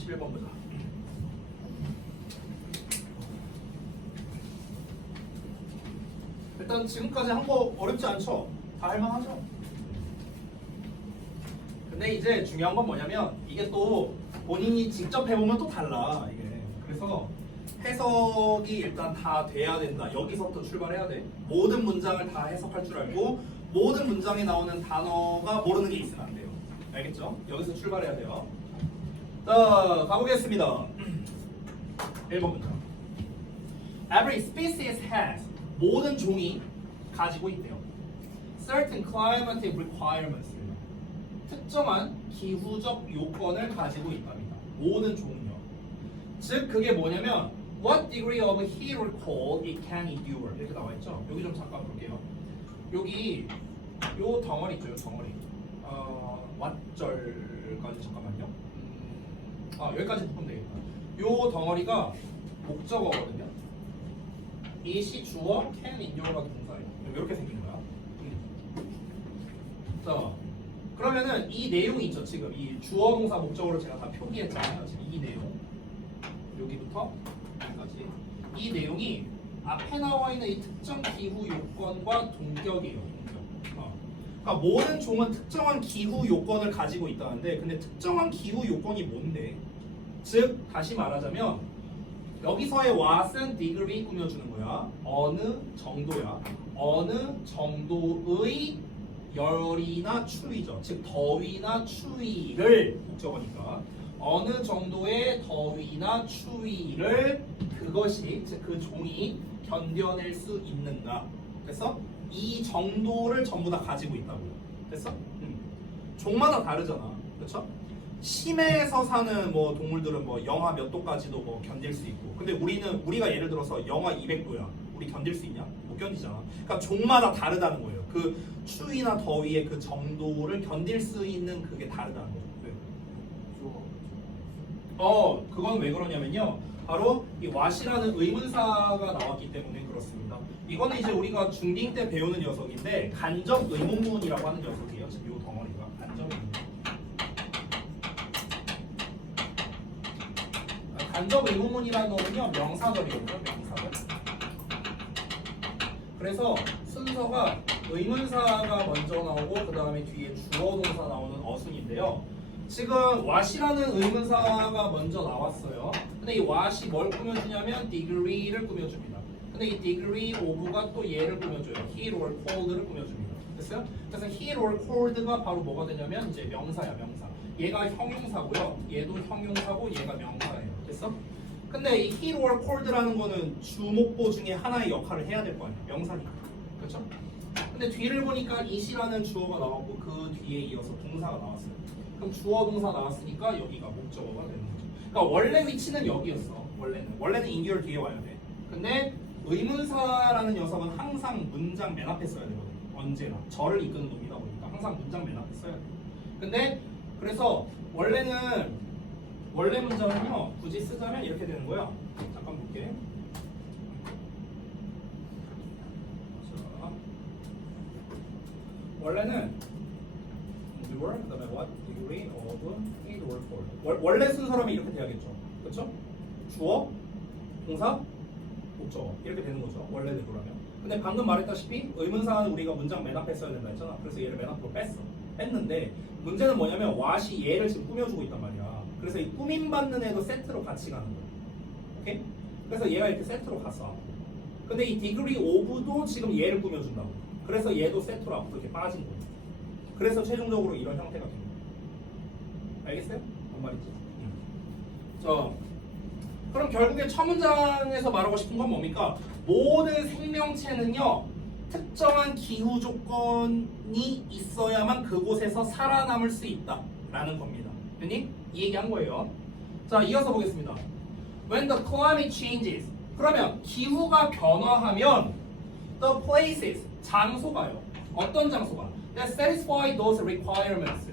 11번 보자. 일단 지금까지 한 거 어렵지 않죠? 다 할만하죠? 근데 이제 중요한 건 뭐냐면 이게 또 본인이 직접 해보면 또 달라 이게. 그래서 해석이 일단 다 돼야 된다. 여기서부터 출발해야 돼. 모든 문장을 다 해석할 줄 알고 모든 문장에 나오는 단어가 모르는 게 있으면 안 돼요. 알겠죠? 여기서 출발해야 돼요. 자, 가보겠습니다. 1번 문장. Every species has 모든 종이 가지고 있대요. Certain climatic requirements 특정한 기후적 요건을 가지고 있답니다. 모든 종은요. 즉 그게 뭐냐면 What degree of heat or cold it can endure 이렇게 나와 있죠. 여기 좀 잠깐 볼게요. 여기 요 덩어리 있죠. 요 덩어리. 왓절까지 잠깐만요. 여기까지 보면 되겠다. 요 덩어리가 목적어거든요. 이시 주어 can endure가 동사예요. 이렇게 생긴 거야. 자, 그러면은 이 내용이 있죠. 지금 이 주어 동사 목적어로 제가 다 표기했잖아요. 지금 이 내용 여기부터 여기까지 이 내용이 앞에 나와 있는 이 특정 기후 요건과 동격이에요. 동격. 그러니까 모든 종은 특정한 기후 요건을 가지고 있다는데, 근데 특정한 기후 요건이 뭔데? 즉 다시 말하자면 여기서의 what은 degree 꾸며주는 거야. 어느 정도야. 어느 정도의 열이나 추위죠. 즉 더위나 추위를 목적어니까 어느 정도의 더위나 추위를 그것이 즉 그 종이 견뎌낼 수 있는가. 그래서 이 정도를 전부 다 가지고 있다고요. 됐어? 종마다 다르잖아. 그렇죠? 심해에서 사는 뭐 동물들은 뭐 영하 몇 도까지도 뭐 견딜 수 있고, 근데 우리가 예를 들어서 영하 200도야. 우리 견딜 수 있냐? 못 견디잖아. 그러니까 종마다 다르다는 거예요. 그 추위나 더위의 그 정도를 견딜 수 있는 그게 다르다는 거죠. 왜? 그건 왜 그러냐면요. 바로 이 what이라는 의문사가 나왔기 때문에 그렇습니다. 이거는 이제 우리가 중딩 때 배우는 녀석인데 간접 의문문이라고 하는 녀석이에요. 지금 이 덩어리가 간접 의문문. 간접 의문문이라는 거는요 명사절이거든요. 명사절. 그래서 순서가 의문사가 먼저 나오고 그 다음에 뒤에 주어 동사 나오는 어순인데요. 지금 what이라는 의문사가 먼저 나왔어요. 근데 이 what이 뭘 꾸며주냐면 degree를 꾸며줍니다. 근데 이 degree of가 또 얘를 꾸며줘요. heat or cold를 꾸며줍니다. 됐어요? 그래서 heat or cold가 바로 뭐가 되냐면 이제 명사야, 명사. 얘가 형용사고요. 얘도 형용사고 얘가 명사예요. 됐어? 근데 이 heat or cold라는 거는 주목보 중에 하나의 역할을 해야 될 거 아니야. 명사니까. 그렇죠? 근데 뒤를 보니까 이시라는 주어가 나왔고 그 뒤에 이어서 동사가 나왔어요. 그럼 주어 동사 나왔으니까 여기가 목적어가 되는 거죠. 그러니까 원래 위치는 여기였어. 원래는 인규얼 뒤에 와야 돼. 근데 의문사라는 녀석은 항상 문장 맨 앞에 써야 되거든. 언제나 절을 이끄는 놈이다 보니까 항상 문장 맨 앞에 써야 돼. 근데 그래서 원래 문장은요 굳이 쓰자면 이렇게 되는 거야. 잠깐 볼게. 자, 원래는 endure, 그다음에 what, degree, of, heat or cold. 원래 순서라면 이렇게 돼야겠죠. 그렇죠? 주어, 동사, 목적어 이렇게 되는 거죠. 원래대로라면. 근데 방금 말했다시피 의문사는 우리가 문장 맨 앞에 써야 된다 했잖아. 그래서 얘를 맨 앞으로 뺐는데 문제는 뭐냐면 what이 얘를 지금 꾸며주고 있단 말이야. 그래서 이 꾸밈받는 애도 세트로 같이 가는 거야. 오케이? 그래서 얘가 이렇게 세트로 갔어. 근데 이 degree of도 지금 얘를 꾸며준다고. 그래서 얘도 세트로 앞으로 이렇게 빠진 거야. 그래서 최종적으로 이런 형태가 됩니다. 알겠어요? 뭔 말인지? 자, 그럼 결국에 첫 문장에서 말하고 싶은 건 뭡니까? 모든 생명체는요 특정한 기후 조건이 있어야만 그곳에서 살아남을 수 있다라는 겁니다. 됐니? 이 얘기한 거예요. 자, 이어서 보겠습니다. When the climate changes, 그러면 기후가 변화하면 the places, 장소가요. 어떤 장소가? That satisfy those requirements.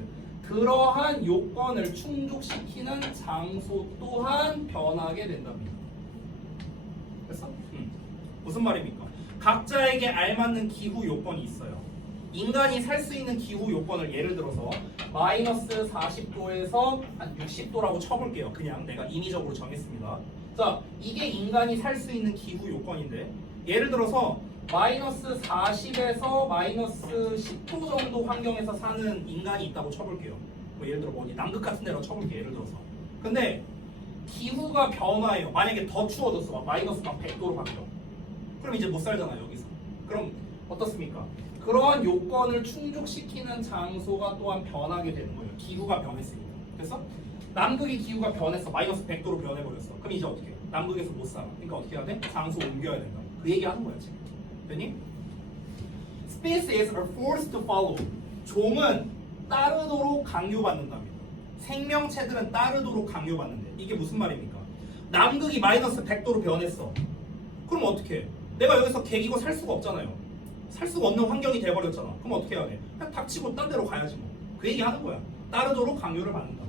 그러한 요건을 충족시키는 장소 또한 변하게 된답니다. 됐어? 무슨 말입니까? 각자에게 알맞는 기후 요건이 있어요. 인간이 살 수 있는 기후 요건을 예를 들어서 마이너스 40도에서 한 60도라고 쳐볼게요. 그냥 내가 인위적으로 정했습니다. 자, 이게 인간이 살 수 있는 기후 요건인데 예를 들어서 마이너스 40에서 마이너스 10도 정도 환경에서 사는 인간이 있다고 쳐볼게요. 뭐 예를 들어 뭐 어디 남극 같은 데로 쳐볼게요. 예를 들어서. 근데 기후가 변화해요. 만약에 더 추워졌어. 막 마이너스 막 100도로 바뀌어. 그럼 이제 못 살잖아요. 여기서. 그럼 어떻습니까? 그러한 요건을 충족시키는 장소가 또한 변하게 되는 거예요. 기후가 변했으니까. 그래서 남극의 기후가 변했어. 마이너스 100도로 변해버렸어. 그럼 이제 어떻게 해? 남극에서 못 살아. 그러니까 어떻게 해야 돼? 장소 옮겨야 된다. 그 얘기 하는 거야 지금. 됐니? Species are forced to follow. 종은 따르도록 강요받는답니다. 생명체들은 따르도록 강요받는데 이게 무슨 말입니까? 남극이 마이너스 100도로 변했어. 그럼 어떻게 해? 내가 여기서 개기고 살 수가 없잖아요. 살 수가 없는 환경이 돼버렸잖아. 그럼 어떻게 해야 돼? 그냥 닥치고 딴 데로 가야지 뭐. 그 얘기 하는 거야. 따르도록 강요를 받는다.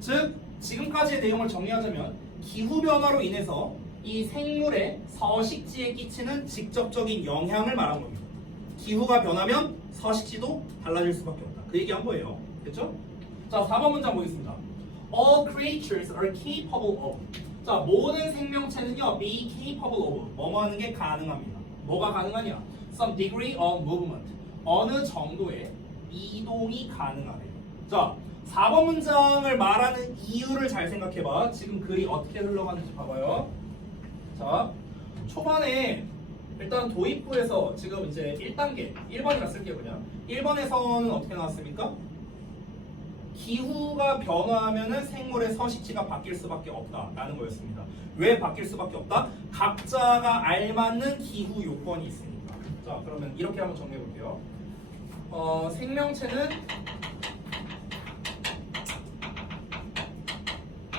즉 지금까지의 내용을 정리하자면 기후변화로 인해서 이 생물의 서식지에 끼치는 직접적인 영향을 말한 겁니다. 기후가 변하면 서식지도 달라질 수밖에 없다. 그 얘기한 거예요. 됐죠? 자, 4번 문장 보겠습니다. All creatures are capable of. 자, 모든 생명체는요, be capable of. 뭐뭐 하는 게 가능합니다. 뭐가 가능하냐? Some degree of movement. 어느 정도의 이동이 가능하대요. 자, 4번 문장을 말하는 이유를 잘 생각해봐. 지금 글이 어떻게 흘러가는지 봐봐요. 자, 초반에 일단 도입부에서 지금 이제 1단계, 1번이라 쓸게요 그냥. 1번에서는 어떻게 나왔습니까? 기후가 변화하면은 생물의 서식지가 바뀔 수밖에 없다라는 거였습니다. 왜 바뀔 수밖에 없다? 각자가 알맞는 기후 요건이 있으니까. 자, 그러면 이렇게 한번 정리해 볼게요. 생명체는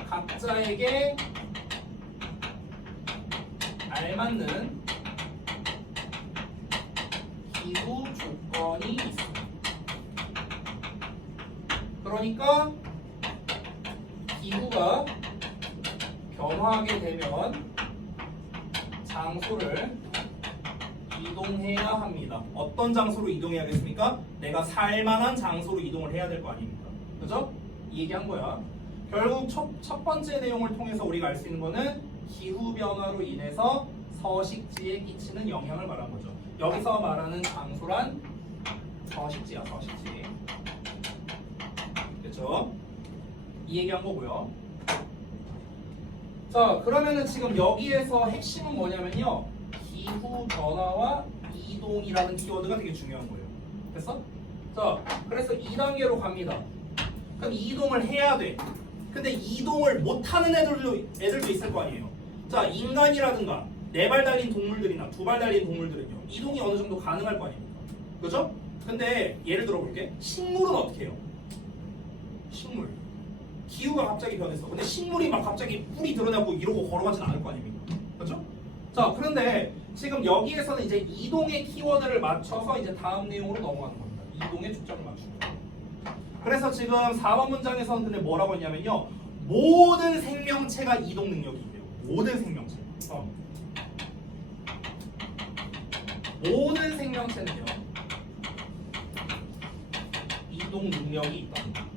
각자에게 알맞는 기후 조건이 있습니다. 그러니까 기후가 변화하게 되면 장소를 이동해야 합니다. 어떤 장소로 이동해야겠습니까? 내가 살만한 장소로 이동을 해야 될 거 아닙니까? 그죠? 이 얘기한 거야. 결국 첫 번째 내용을 통해서 우리가 알 수 있는 거는 기후 변화로 인해서 서식지에 끼치는 영향을 말한 거죠. 여기서 말하는 장소란 서식지야, 서식지. 그렇죠? 이 얘기한 거고요. 자, 그러면은 지금 여기에서 핵심은 뭐냐면요, 기후 변화와 이동이라는 키워드가 되게 중요한 거예요. 됐어? 자, 그래서 2단계로 갑니다. 그럼 이동을 해야 돼. 근데 이동을 못하는 애들도 있을 거 아니에요. 자, 인간이라든가 4발 달린 동물들이나 2발 달린 동물들은요, 이동이 어느 정도 가능할 거 아닙니까? 그죠? 근데 예를 들어 볼게. 식물은 어떻게 해요? 식물. 기후가 갑자기 변했어. 근데 식물이 막 갑자기 뿔이 드러나고 이러고 걸어가진 않을 거 아닙니까? 그렇죠? 자, 그런데 지금 여기에서는 이제 이동의 키워드를 맞춰서 이제 다음 내용으로 넘어가는 겁니다. 이동의 초점을 맞추는 거예요. 그래서 지금 4번 문장에서는 근데 뭐라고 했냐면요, 모든 생명체가 이동 능력이 있대요. 모든 생명체. 모든 생명체는요, 이동 능력이 있답니다.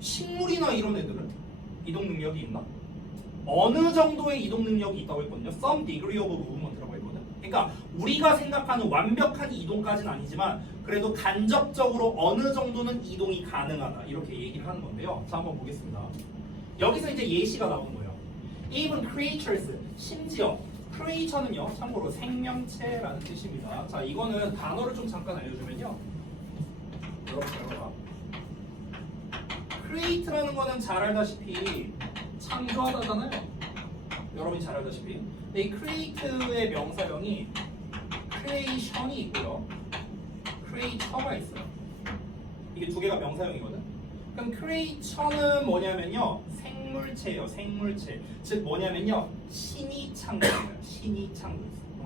식물이나 이런 애들은 이동 능력이 있나? 어느 정도의 이동 능력이 있다고 했거든요. Some degree of movement라고 했거든. 그러니까 우리가 생각하는 완벽한 이동까지는 아니지만 그래도 간접적으로 어느 정도는 이동이 가능하다, 이렇게 얘기를 하는 건데요. 자, 한번 보겠습니다. 여기서 이제 예시가 나오는 거예요. Even creatures, 심지어 creature는요, 참고로 생명체라는 뜻입니다. 자, 이거는 단어를 좀 잠깐 알려주면요, 여러분 잘 봐봐. create라는 거는 잘 알다시피 창조하다잖아요. 여러분이 잘 알다시피. 근데 이 create의 명사형이 creation이 있고요, creature가 있어요. 이게 두 개가 명사형이거든. 그럼 creature는 뭐냐면요, 생물체예요. 생물체. 즉 뭐냐면요, 신이 창조해요. 신이 창조했어요.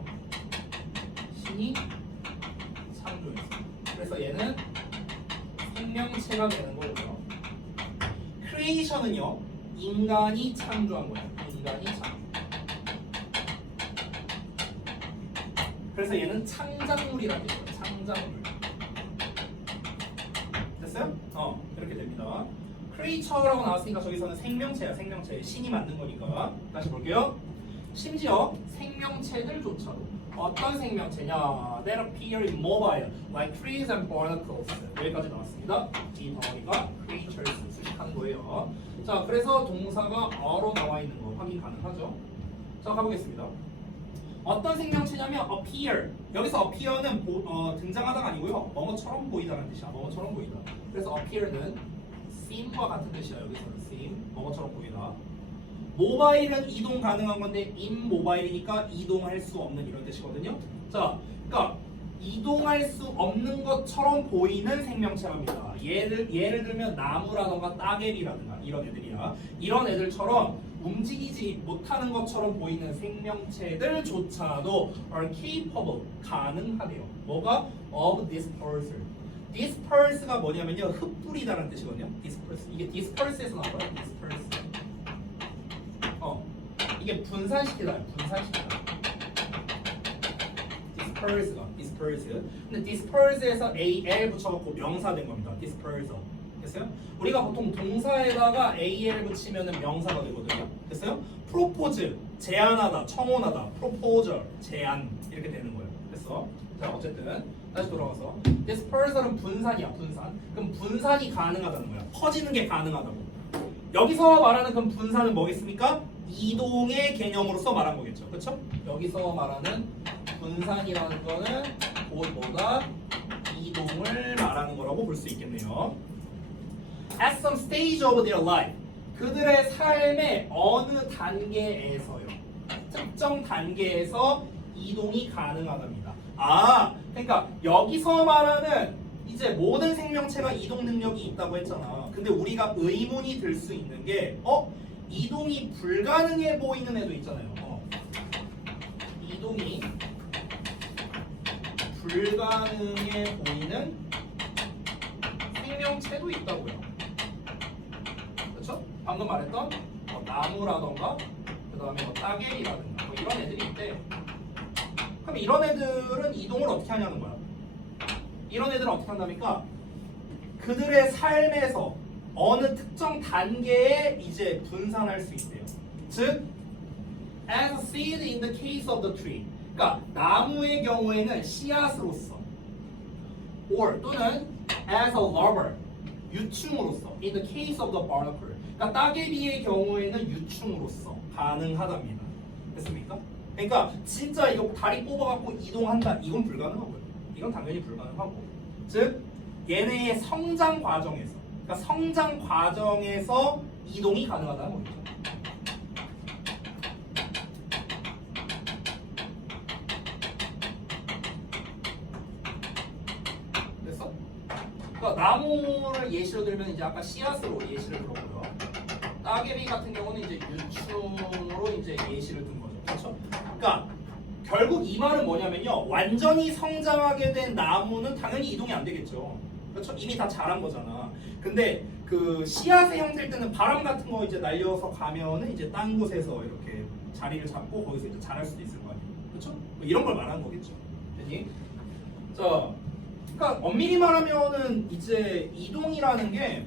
신이 창조했어요. 그래서 얘는 생명체가 되는 거고요. 크리에이션은요, 인간이 창조한 거예요. 인간이 창조. 그래서 얘는 창작물이라는 뜻이에요. 창작물. 됐어요? 이렇게 됩니다. 크리처라고 나왔으니까 저기서는 생명체야. 생명체. 신이 만든 거니까. 다시 볼게요. 심지어 생명체들조차도 어떤 생명체냐? That appear immobile, like trees and barnacles. 여기까지 나왔습니다. 이 덩어리가 creatures 수식하는 거예요. 자, 그래서 동사가 어로 나와 있는 거 확인 가능하죠? 자, 가보겠습니다. 어떤 생명체냐면 appear. 여기서 appear는 등장하다가 아니고요. 뭐뭐처럼 보이다라는 뜻이야. 뭐뭐처럼 보이다. 그래서 appear는 seem과 같은 뜻이야. 여기서는 seem, 뭐뭐처럼 보이다. 모바일은 이동 가능한 건데 immobile이니까 이동할 수 없는 이런 뜻이거든요. 자, 그러니까 이동할 수 없는 것처럼 보이는 생명체랍니다. 예를 들면 나무라던가 따개비라든가 이런 애들이야. 이런 애들처럼 움직이지 못하는 것처럼 보이는 생명체들조차도 are capable, 가능하대요. 뭐가? of dispersal. disperse가 뭐냐면요, 흩뿌리다라는 뜻이거든요. disperse. 이게 disperse에서 나와요. disperse. 이게 분산시키다. 분산시키다. disperse. 근데 disperse에서 al 붙여갖고 명사 된 겁니다. dispersal. 됐어요? 우리가 보통 동사에다가 al 붙이면은 명사가 되거든요. 됐어요? propose, 제안하다, 청혼하다, proposal, 제안 이렇게 되는 거예요. 됐어? 자, 어쨌든 다시 돌아가서 dispersal은 분산이야. 분산. 그럼 분산이 가능하다는 거야. 퍼지는 게 가능하다고. 여기서 말하는 그 분산은 뭐겠습니까? 이동의 개념으로서 말한 거겠죠. 그렇죠? 여기서 말하는 분산이라는 거는 곧 뭐다? 이동을 말하는 거라고 볼 수 있겠네요. At some stage of their life. 그들의 삶의 어느 단계에서요. 특정 단계에서 이동이 가능하답니다. 그러니까 여기서 말하는 이제 모든 생명체가 이동 능력이 있다고 했잖아. 근데 우리가 의문이 들 수 있는 게 이동이 불가능해 보이는 애도 있잖아요. 이동이 불가능해 보이는 생명체도 있다고요. 그렇죠? 방금 말했던 나무라던가 그 다음에 따개비라든가 이런 애들이 있대. 그럼 이런 애들은 이동을 어떻게 하냐는 거야. 이런 애들은 어떻게 한답니까? 그들의 삶에서 어느 특정 단계에 이제 분산할 수 있대요. 즉, as a seed in the case of the tree. 그러니까 나무의 경우에는 씨앗으로서, or 또는 as a larva, 유충으로서, in the case of the barnacle. 그러니까 따개비의 경우에는 유충으로서 가능하답니다. 됐습니까? 그러니까 진짜 이거 다리 뽑아갖고 이동한다. 이건 불가능하고요. 이건 당연히 불가능하고. 즉, 얘네의 성장 과정에서, 그러니까 성장 과정에서 이동이 가능하다는 거죠. 됐어? 그러니까 나무를 예시로 들면 이제 아까 씨앗으로 예시를 들었고요. 따개비 같은 경우는 이제 유충으로 이제 예시를 든 거죠. 그렇죠? 그러니까 결국 이 말은 뭐냐면요. 완전히 성장하게 된 나무는 당연히 이동이 안 되겠죠. 그렇죠? 이미 다 자란 거잖아. 근데 그 씨앗의 형태일 때는 바람 같은 거 이제 날려서 가면은 이제 딴 곳에서 이렇게 자리를 잡고 거기서 이제 자랄 수도 있을 거 아니에요. 그렇죠? 뭐 이런 걸 말하는 거겠죠. 됐니? 자, 그러니까 엄밀히 말하면은 이제 이동이라는 게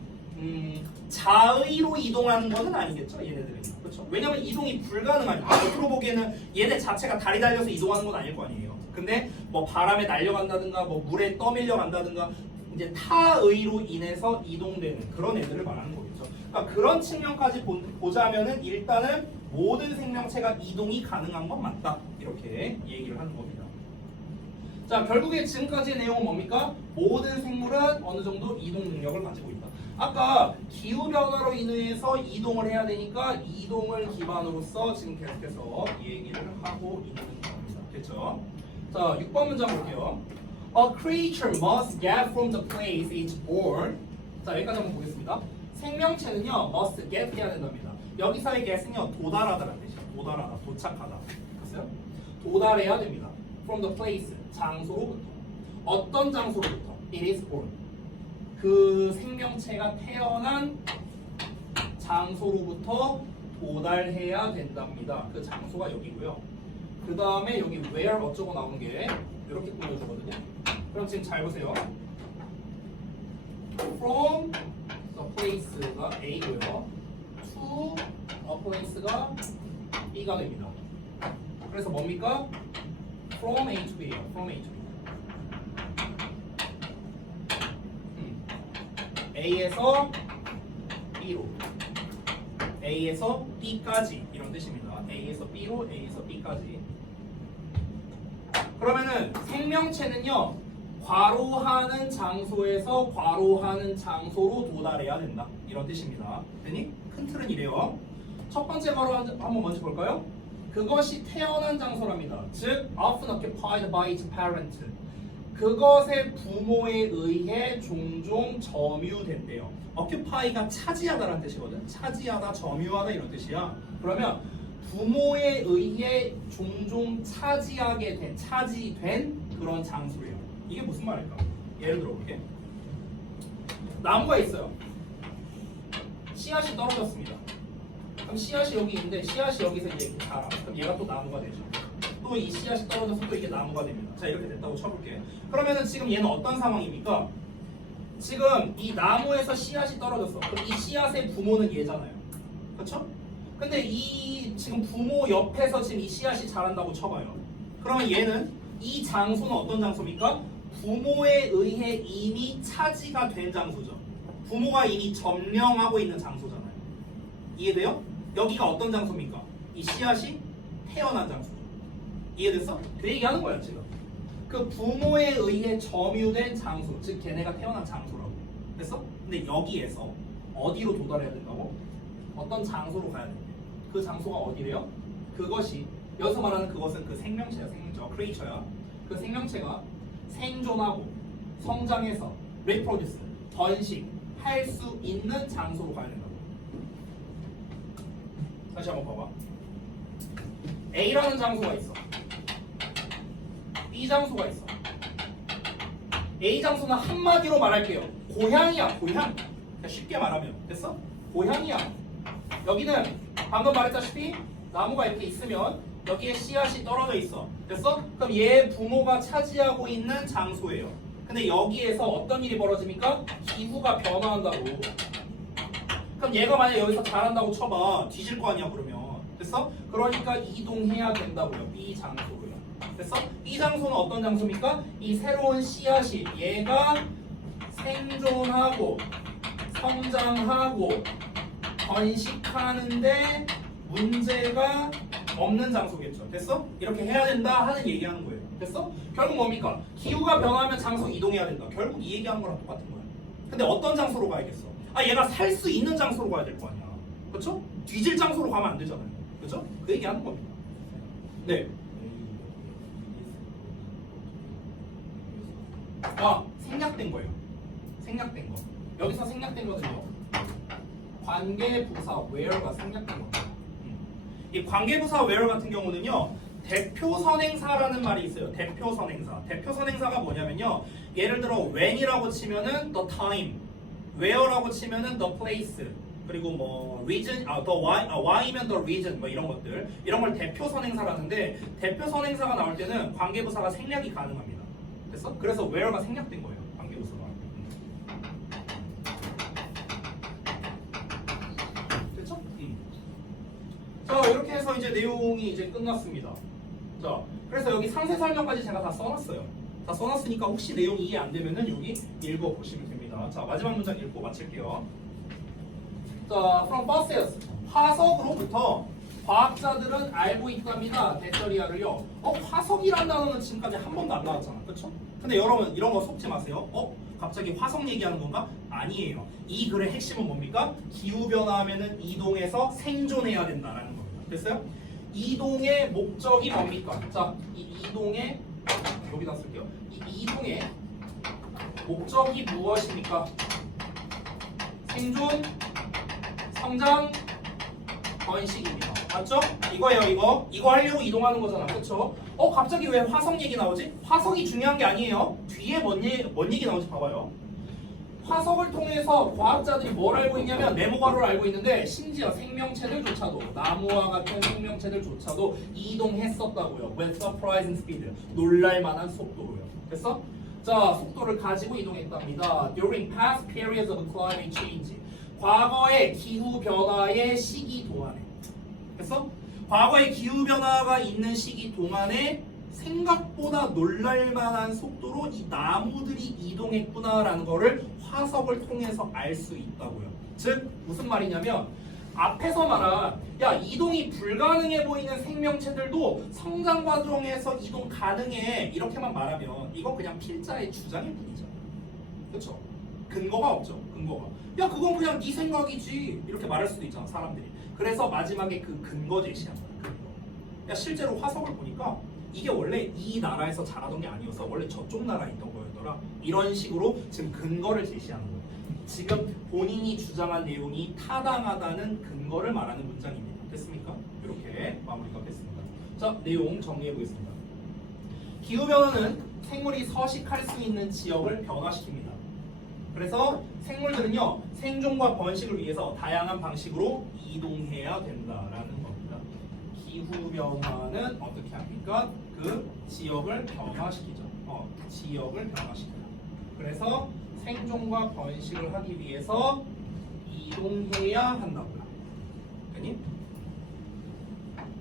자의로 이동하는 것은 아니겠죠, 얘네들은. 그렇죠? 왜냐면 이동이 불가능하니까. 겉으로 보기에는 얘네 자체가 다리 달려서 이동하는 건 아닐 거 아니에요. 근데 뭐 바람에 날려간다든가 뭐 물에 떠밀려 간다든가 이제 타의로 인해서 이동되는 그런 애들을 말하는 거겠죠. 그러니까 그런 측면까지 보자면은 일단은 모든 생명체가 이동이 가능한 건 맞다. 이렇게 얘기를 하는 겁니다. 자, 결국에 지금까지의 내용은 뭡니까? 모든 생물은 어느 정도 이동 능력을 가지고 있다. 아까 기후변화로 인해서 이동을 해야 되니까 이동을 기반으로서 지금 계속해서 얘기를 하고 있는 겁니다. 됐죠? 자, 6번 문장 볼게요. A creature must get from the place it's born. 자, 여기까지 한번 보겠습니다. 생명체는요, must get 해야 된답니다. 여기서의 get은요, 도달하다라는 뜻이에요. 도달하다, 도착하다. 됐어요? 도달해야 됩니다. From the place, 장소로부터. 어떤 장소로부터? It is born. 그 생명체가 태어난 장소로부터 도달해야 된답니다. 그 장소가 여기고요. 그 다음에 여기 where 어쩌고 나오는 게 이렇게 꾸며주거든요. 그럼 지금 잘 보세요. from the place가 A고요. to a place가 B가 됩니다. 그래서 뭡니까? from A to B예요. from A to B. A에서 B로, A에서 B까지 이런 뜻입니다. A에서 B로, A에서 B까지. 그러면은 생명체는요, 괄호하는 장소에서 괄호하는 장소로 도달해야 된다. 이런 뜻입니다. 되니? 큰 틀은 이래요. 첫 번째 괄호 한번 먼저 볼까요? 그것이 태어난 장소랍니다. 즉, often occupied by its parent. 그것의 부모에 의해 종종 점유된대요. occupy가 차지하다라는 뜻이거든. 차지하다, 점유하다 이런 뜻이야. 그러면 부모에 의해 종종 차지된 그런 장소예요. 이게 무슨 말일까? 예를 들어볼게. 나무가 있어요. 씨앗이 떨어졌습니다. 그럼 씨앗이 여기 있는데 씨앗이 여기서 이제 이렇게 자라. 그럼 얘가 또 나무가 되죠. 또 이 씨앗이 떨어져서 또 이게 나무가 됩니다. 자, 이렇게 됐다고 쳐볼게. 그러면은 지금 얘는 어떤 상황입니까? 지금 이 나무에서 씨앗이 떨어졌어. 그럼 이 씨앗의 부모는 얘잖아요. 그렇죠? 근데 이 지금 부모 옆에서 지금 이 씨앗이 자란다고 쳐봐요. 그러면 얘는 이 장소는 어떤 장소입니까? 부모에 의해 이미 차지가 된 장소죠. 부모가 이미 점령하고 있는 장소잖아요. 이해돼요? 여기가 어떤 장소입니까? 이 씨앗이 태어난 장소죠. 이해됐어? 그 얘기하는 거야 지금. 그 부모에 의해 점유된 장소, 즉 걔네가 태어난 장소라고. 됐어? 근데 여기에서 어디로 도달해야 된다고? 어떤 장소로 가야 된대. 그 장소가 어디래요? 그것이, 여기서 말하는 그것은 그 생명체야, 생명체가 크리에이처야. 그 생명체가 생존하고 성장해서 reproduce, 번식할 수 있는 장소로 가야 된다고. 다시 한번 봐봐. A라는 장소가 있어. B 장소가 있어. A 장소는 한마디로 말할게요. 고향이야, 고향. 쉽게 말하면. 됐어? 고향이야. 여기는 방금 말했다시피 나무가 이렇게 있으면 여기에 씨앗이 떨어져 있어. 됐어? 그럼 얘 부모가 차지하고 있는 장소예요. 근데 여기에서 어떤 일이 벌어집니까? 기후가 변화한다고. 그럼 얘가 만약 여기서 자란다고 쳐봐. 뒤질 거 아니야 그러면. 됐어? 그러니까 이동해야 된다고요. B 장소로요. 됐어? 이 장소는 어떤 장소입니까? 이 새로운 씨앗이 얘가 생존하고 성장하고 번식하는데 문제가 없는 장소겠죠. 됐어? 이렇게 해야 된다 하는 얘기하는 거예요. 됐어? 결국 뭡니까? 기후가 변하면 장소 이동해야 된다. 결국 이 얘기하는 거랑 똑같은 거야. 근데 어떤 장소로 가야겠어? 아, 얘가 살 수 있는 장소로 가야 될 거 아니야. 그렇죠? 뒤질 장소로 가면 안 되잖아요. 그렇죠? 그 얘기하는 겁니다. 네. 아, 생략된 거예요. 생략된 거. 여기서 생략된 거는요. 관계부사 where가 생략된 겁니다. 이 관계부사 where 같은 경우는요. 대표선행사라는 말이 있어요. 대표선행사. 대표선행사가 뭐냐면요. 예를 들어 when이라고 치면은 the time, where라고 치면은 the place, 그리고 뭐 reason, the why면 the reason, 뭐 이런 것들, 이런 걸 대표선행사라는데 대표선행사가 나올 때는 관계부사가 생략이 가능합니다. 됐어? 그래서 where가 생략된 거예요. 관계부사가. 됐죠? 자, 이렇게 해서 이제 내용이 이제 끝났습니다. 자, 그래서 여기 상세 설명까지 제가 다 써놨어요. 다 써놨으니까 혹시 내용이 이해 안 되면은 여기 읽어보시면 됩니다. 자, 마지막 문장 읽고 마칠게요. 자, from buses, 화석으로부터 과학자들은 알고 있답니다. 데터리아를요. 화석이란 단어는 지금까지 한 번도 안 나왔잖아. 그렇죠? 근데 여러분 이런 거 속지 마세요. 갑자기 화석 얘기하는 건가? 아니에요. 이 글의 핵심은 뭡니까? 기후변화하면은 이동해서 생존해야 된다라는 겁니다. 됐어요? 이동의 목적이 뭡니까? 자, 이 이동의, 여기다 쓸게요. 이 이동의 목적이 무엇입니까? 생존, 성장, 번식입니다. 맞죠? 이거예요, 이거 하려고 이동하는 거잖아. 그쵸? 갑자기 왜 화석 얘기 나오지? 화석이 중요한 게 아니에요. 뒤에 뭔 얘기 나오지 봐봐요. 화석을 통해서 과학자들이 뭘 알고 있냐면 네모가로를 알고 있는데 심지어 생명체들조차도 나무와 같은 생명체들조차도 이동했었다고요. With surprising speed. 놀랄만한 속도로요. 됐어? 자, 속도를 가지고 이동했답니다. During past periods of climate change. 과거의 기후 변화의 시기 동안에. 됐어? 과거의 기후 변화가 있는 시기 동안에 생각보다 놀랄만한 속도로 이 나무들이 이동했구나라는 거를 화석을 통해서 알 수 있다고요. 즉 무슨 말이냐면 앞에서 말한 야 이동이 불가능해 보이는 생명체들도 성장 과정에서 이동 가능해 이렇게만 말하면 이건 그냥 필자의 주장일 뿐이죠. 그렇죠? 근거가 없죠. 근거가. 야 그건 그냥 네 생각이지 이렇게 말할 수도 있잖아 사람들이. 그래서 마지막에 그 근거 제시한 거야. 근거. 야 실제로 화석을 보니까 이게 원래 이 나라에서 자라던 게 아니어서 원래 저쪽 나라에 있던 거였더라. 이런 식으로 지금 근거를 제시하는 거예요. 지금 본인이 주장한 내용이 타당하다는 근거를 말하는 문장입니다. 됐습니까? 이렇게 마무리가 됐습니다. 자, 내용 정리해 보겠습니다. 기후변화는 생물이 서식할 수 있는 지역을 변화시킵니다. 그래서 생물들은요, 생존과 번식을 위해서 다양한 방식으로 이동해야 된다라는 겁니다. 기후변화는 어떻게 합니까? 그 지역을 변화시키죠. 지역을 변화시켜요. 그래서 생존과 번식을 하기 위해서 이동해야 한다고요. 아니?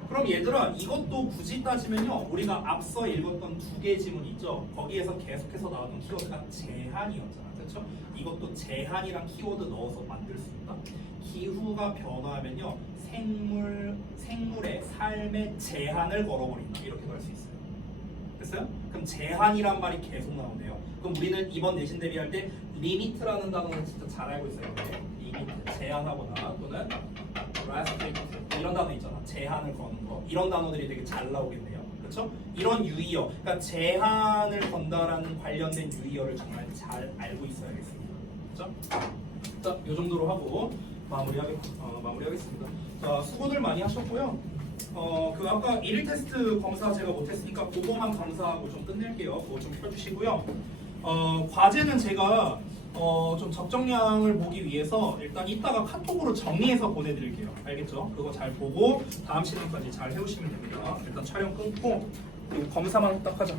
그럼 얘들아 이것도 굳이 따지면요 우리가 앞서 읽었던 두 개 지문 있죠? 거기에서 계속해서 나왔던 키워드가 제한이었잖아. 그렇죠? 이것도 제한이랑 키워드 넣어서 만들 수 있다. 기후가 변화하면요 생물의 삶의 제한을 걸어버린다. 이렇게도 할 수 있어요. 됐어요? 그럼 제한이란 말이 계속 나오네요. 그럼 우리는 이번 내신 대비할 때 리미트라는 단어는 진짜 잘 알고 있어야 돼. 리미트, 제한하거나 또는 restrict 이런 단어 있잖아. 제한을 거는 거. 이런 단어들이 되게 잘 나오겠네요. 그렇죠? 이런 유의어, 그러니까 제한을 건다라는 관련된 유의어를 정말 잘 알고 있어야겠습니다. 그렇죠? 자, 이 정도로 하고 마무리하겠습니다. 자, 수고들 많이 하셨고요. 그 아까 일일 테스트 검사 제가 못했으니까 그거만 검사하고 좀 끝낼게요. 그거 좀 펴주시고요. 과제는 제가 좀 적정량을 보기 위해서 일단 이따가 카톡으로 정리해서 보내드릴게요. 알겠죠? 그거 잘 보고 다음 시간까지 잘 해오시면 됩니다. 일단 촬영 끊고 검사만 딱 하자.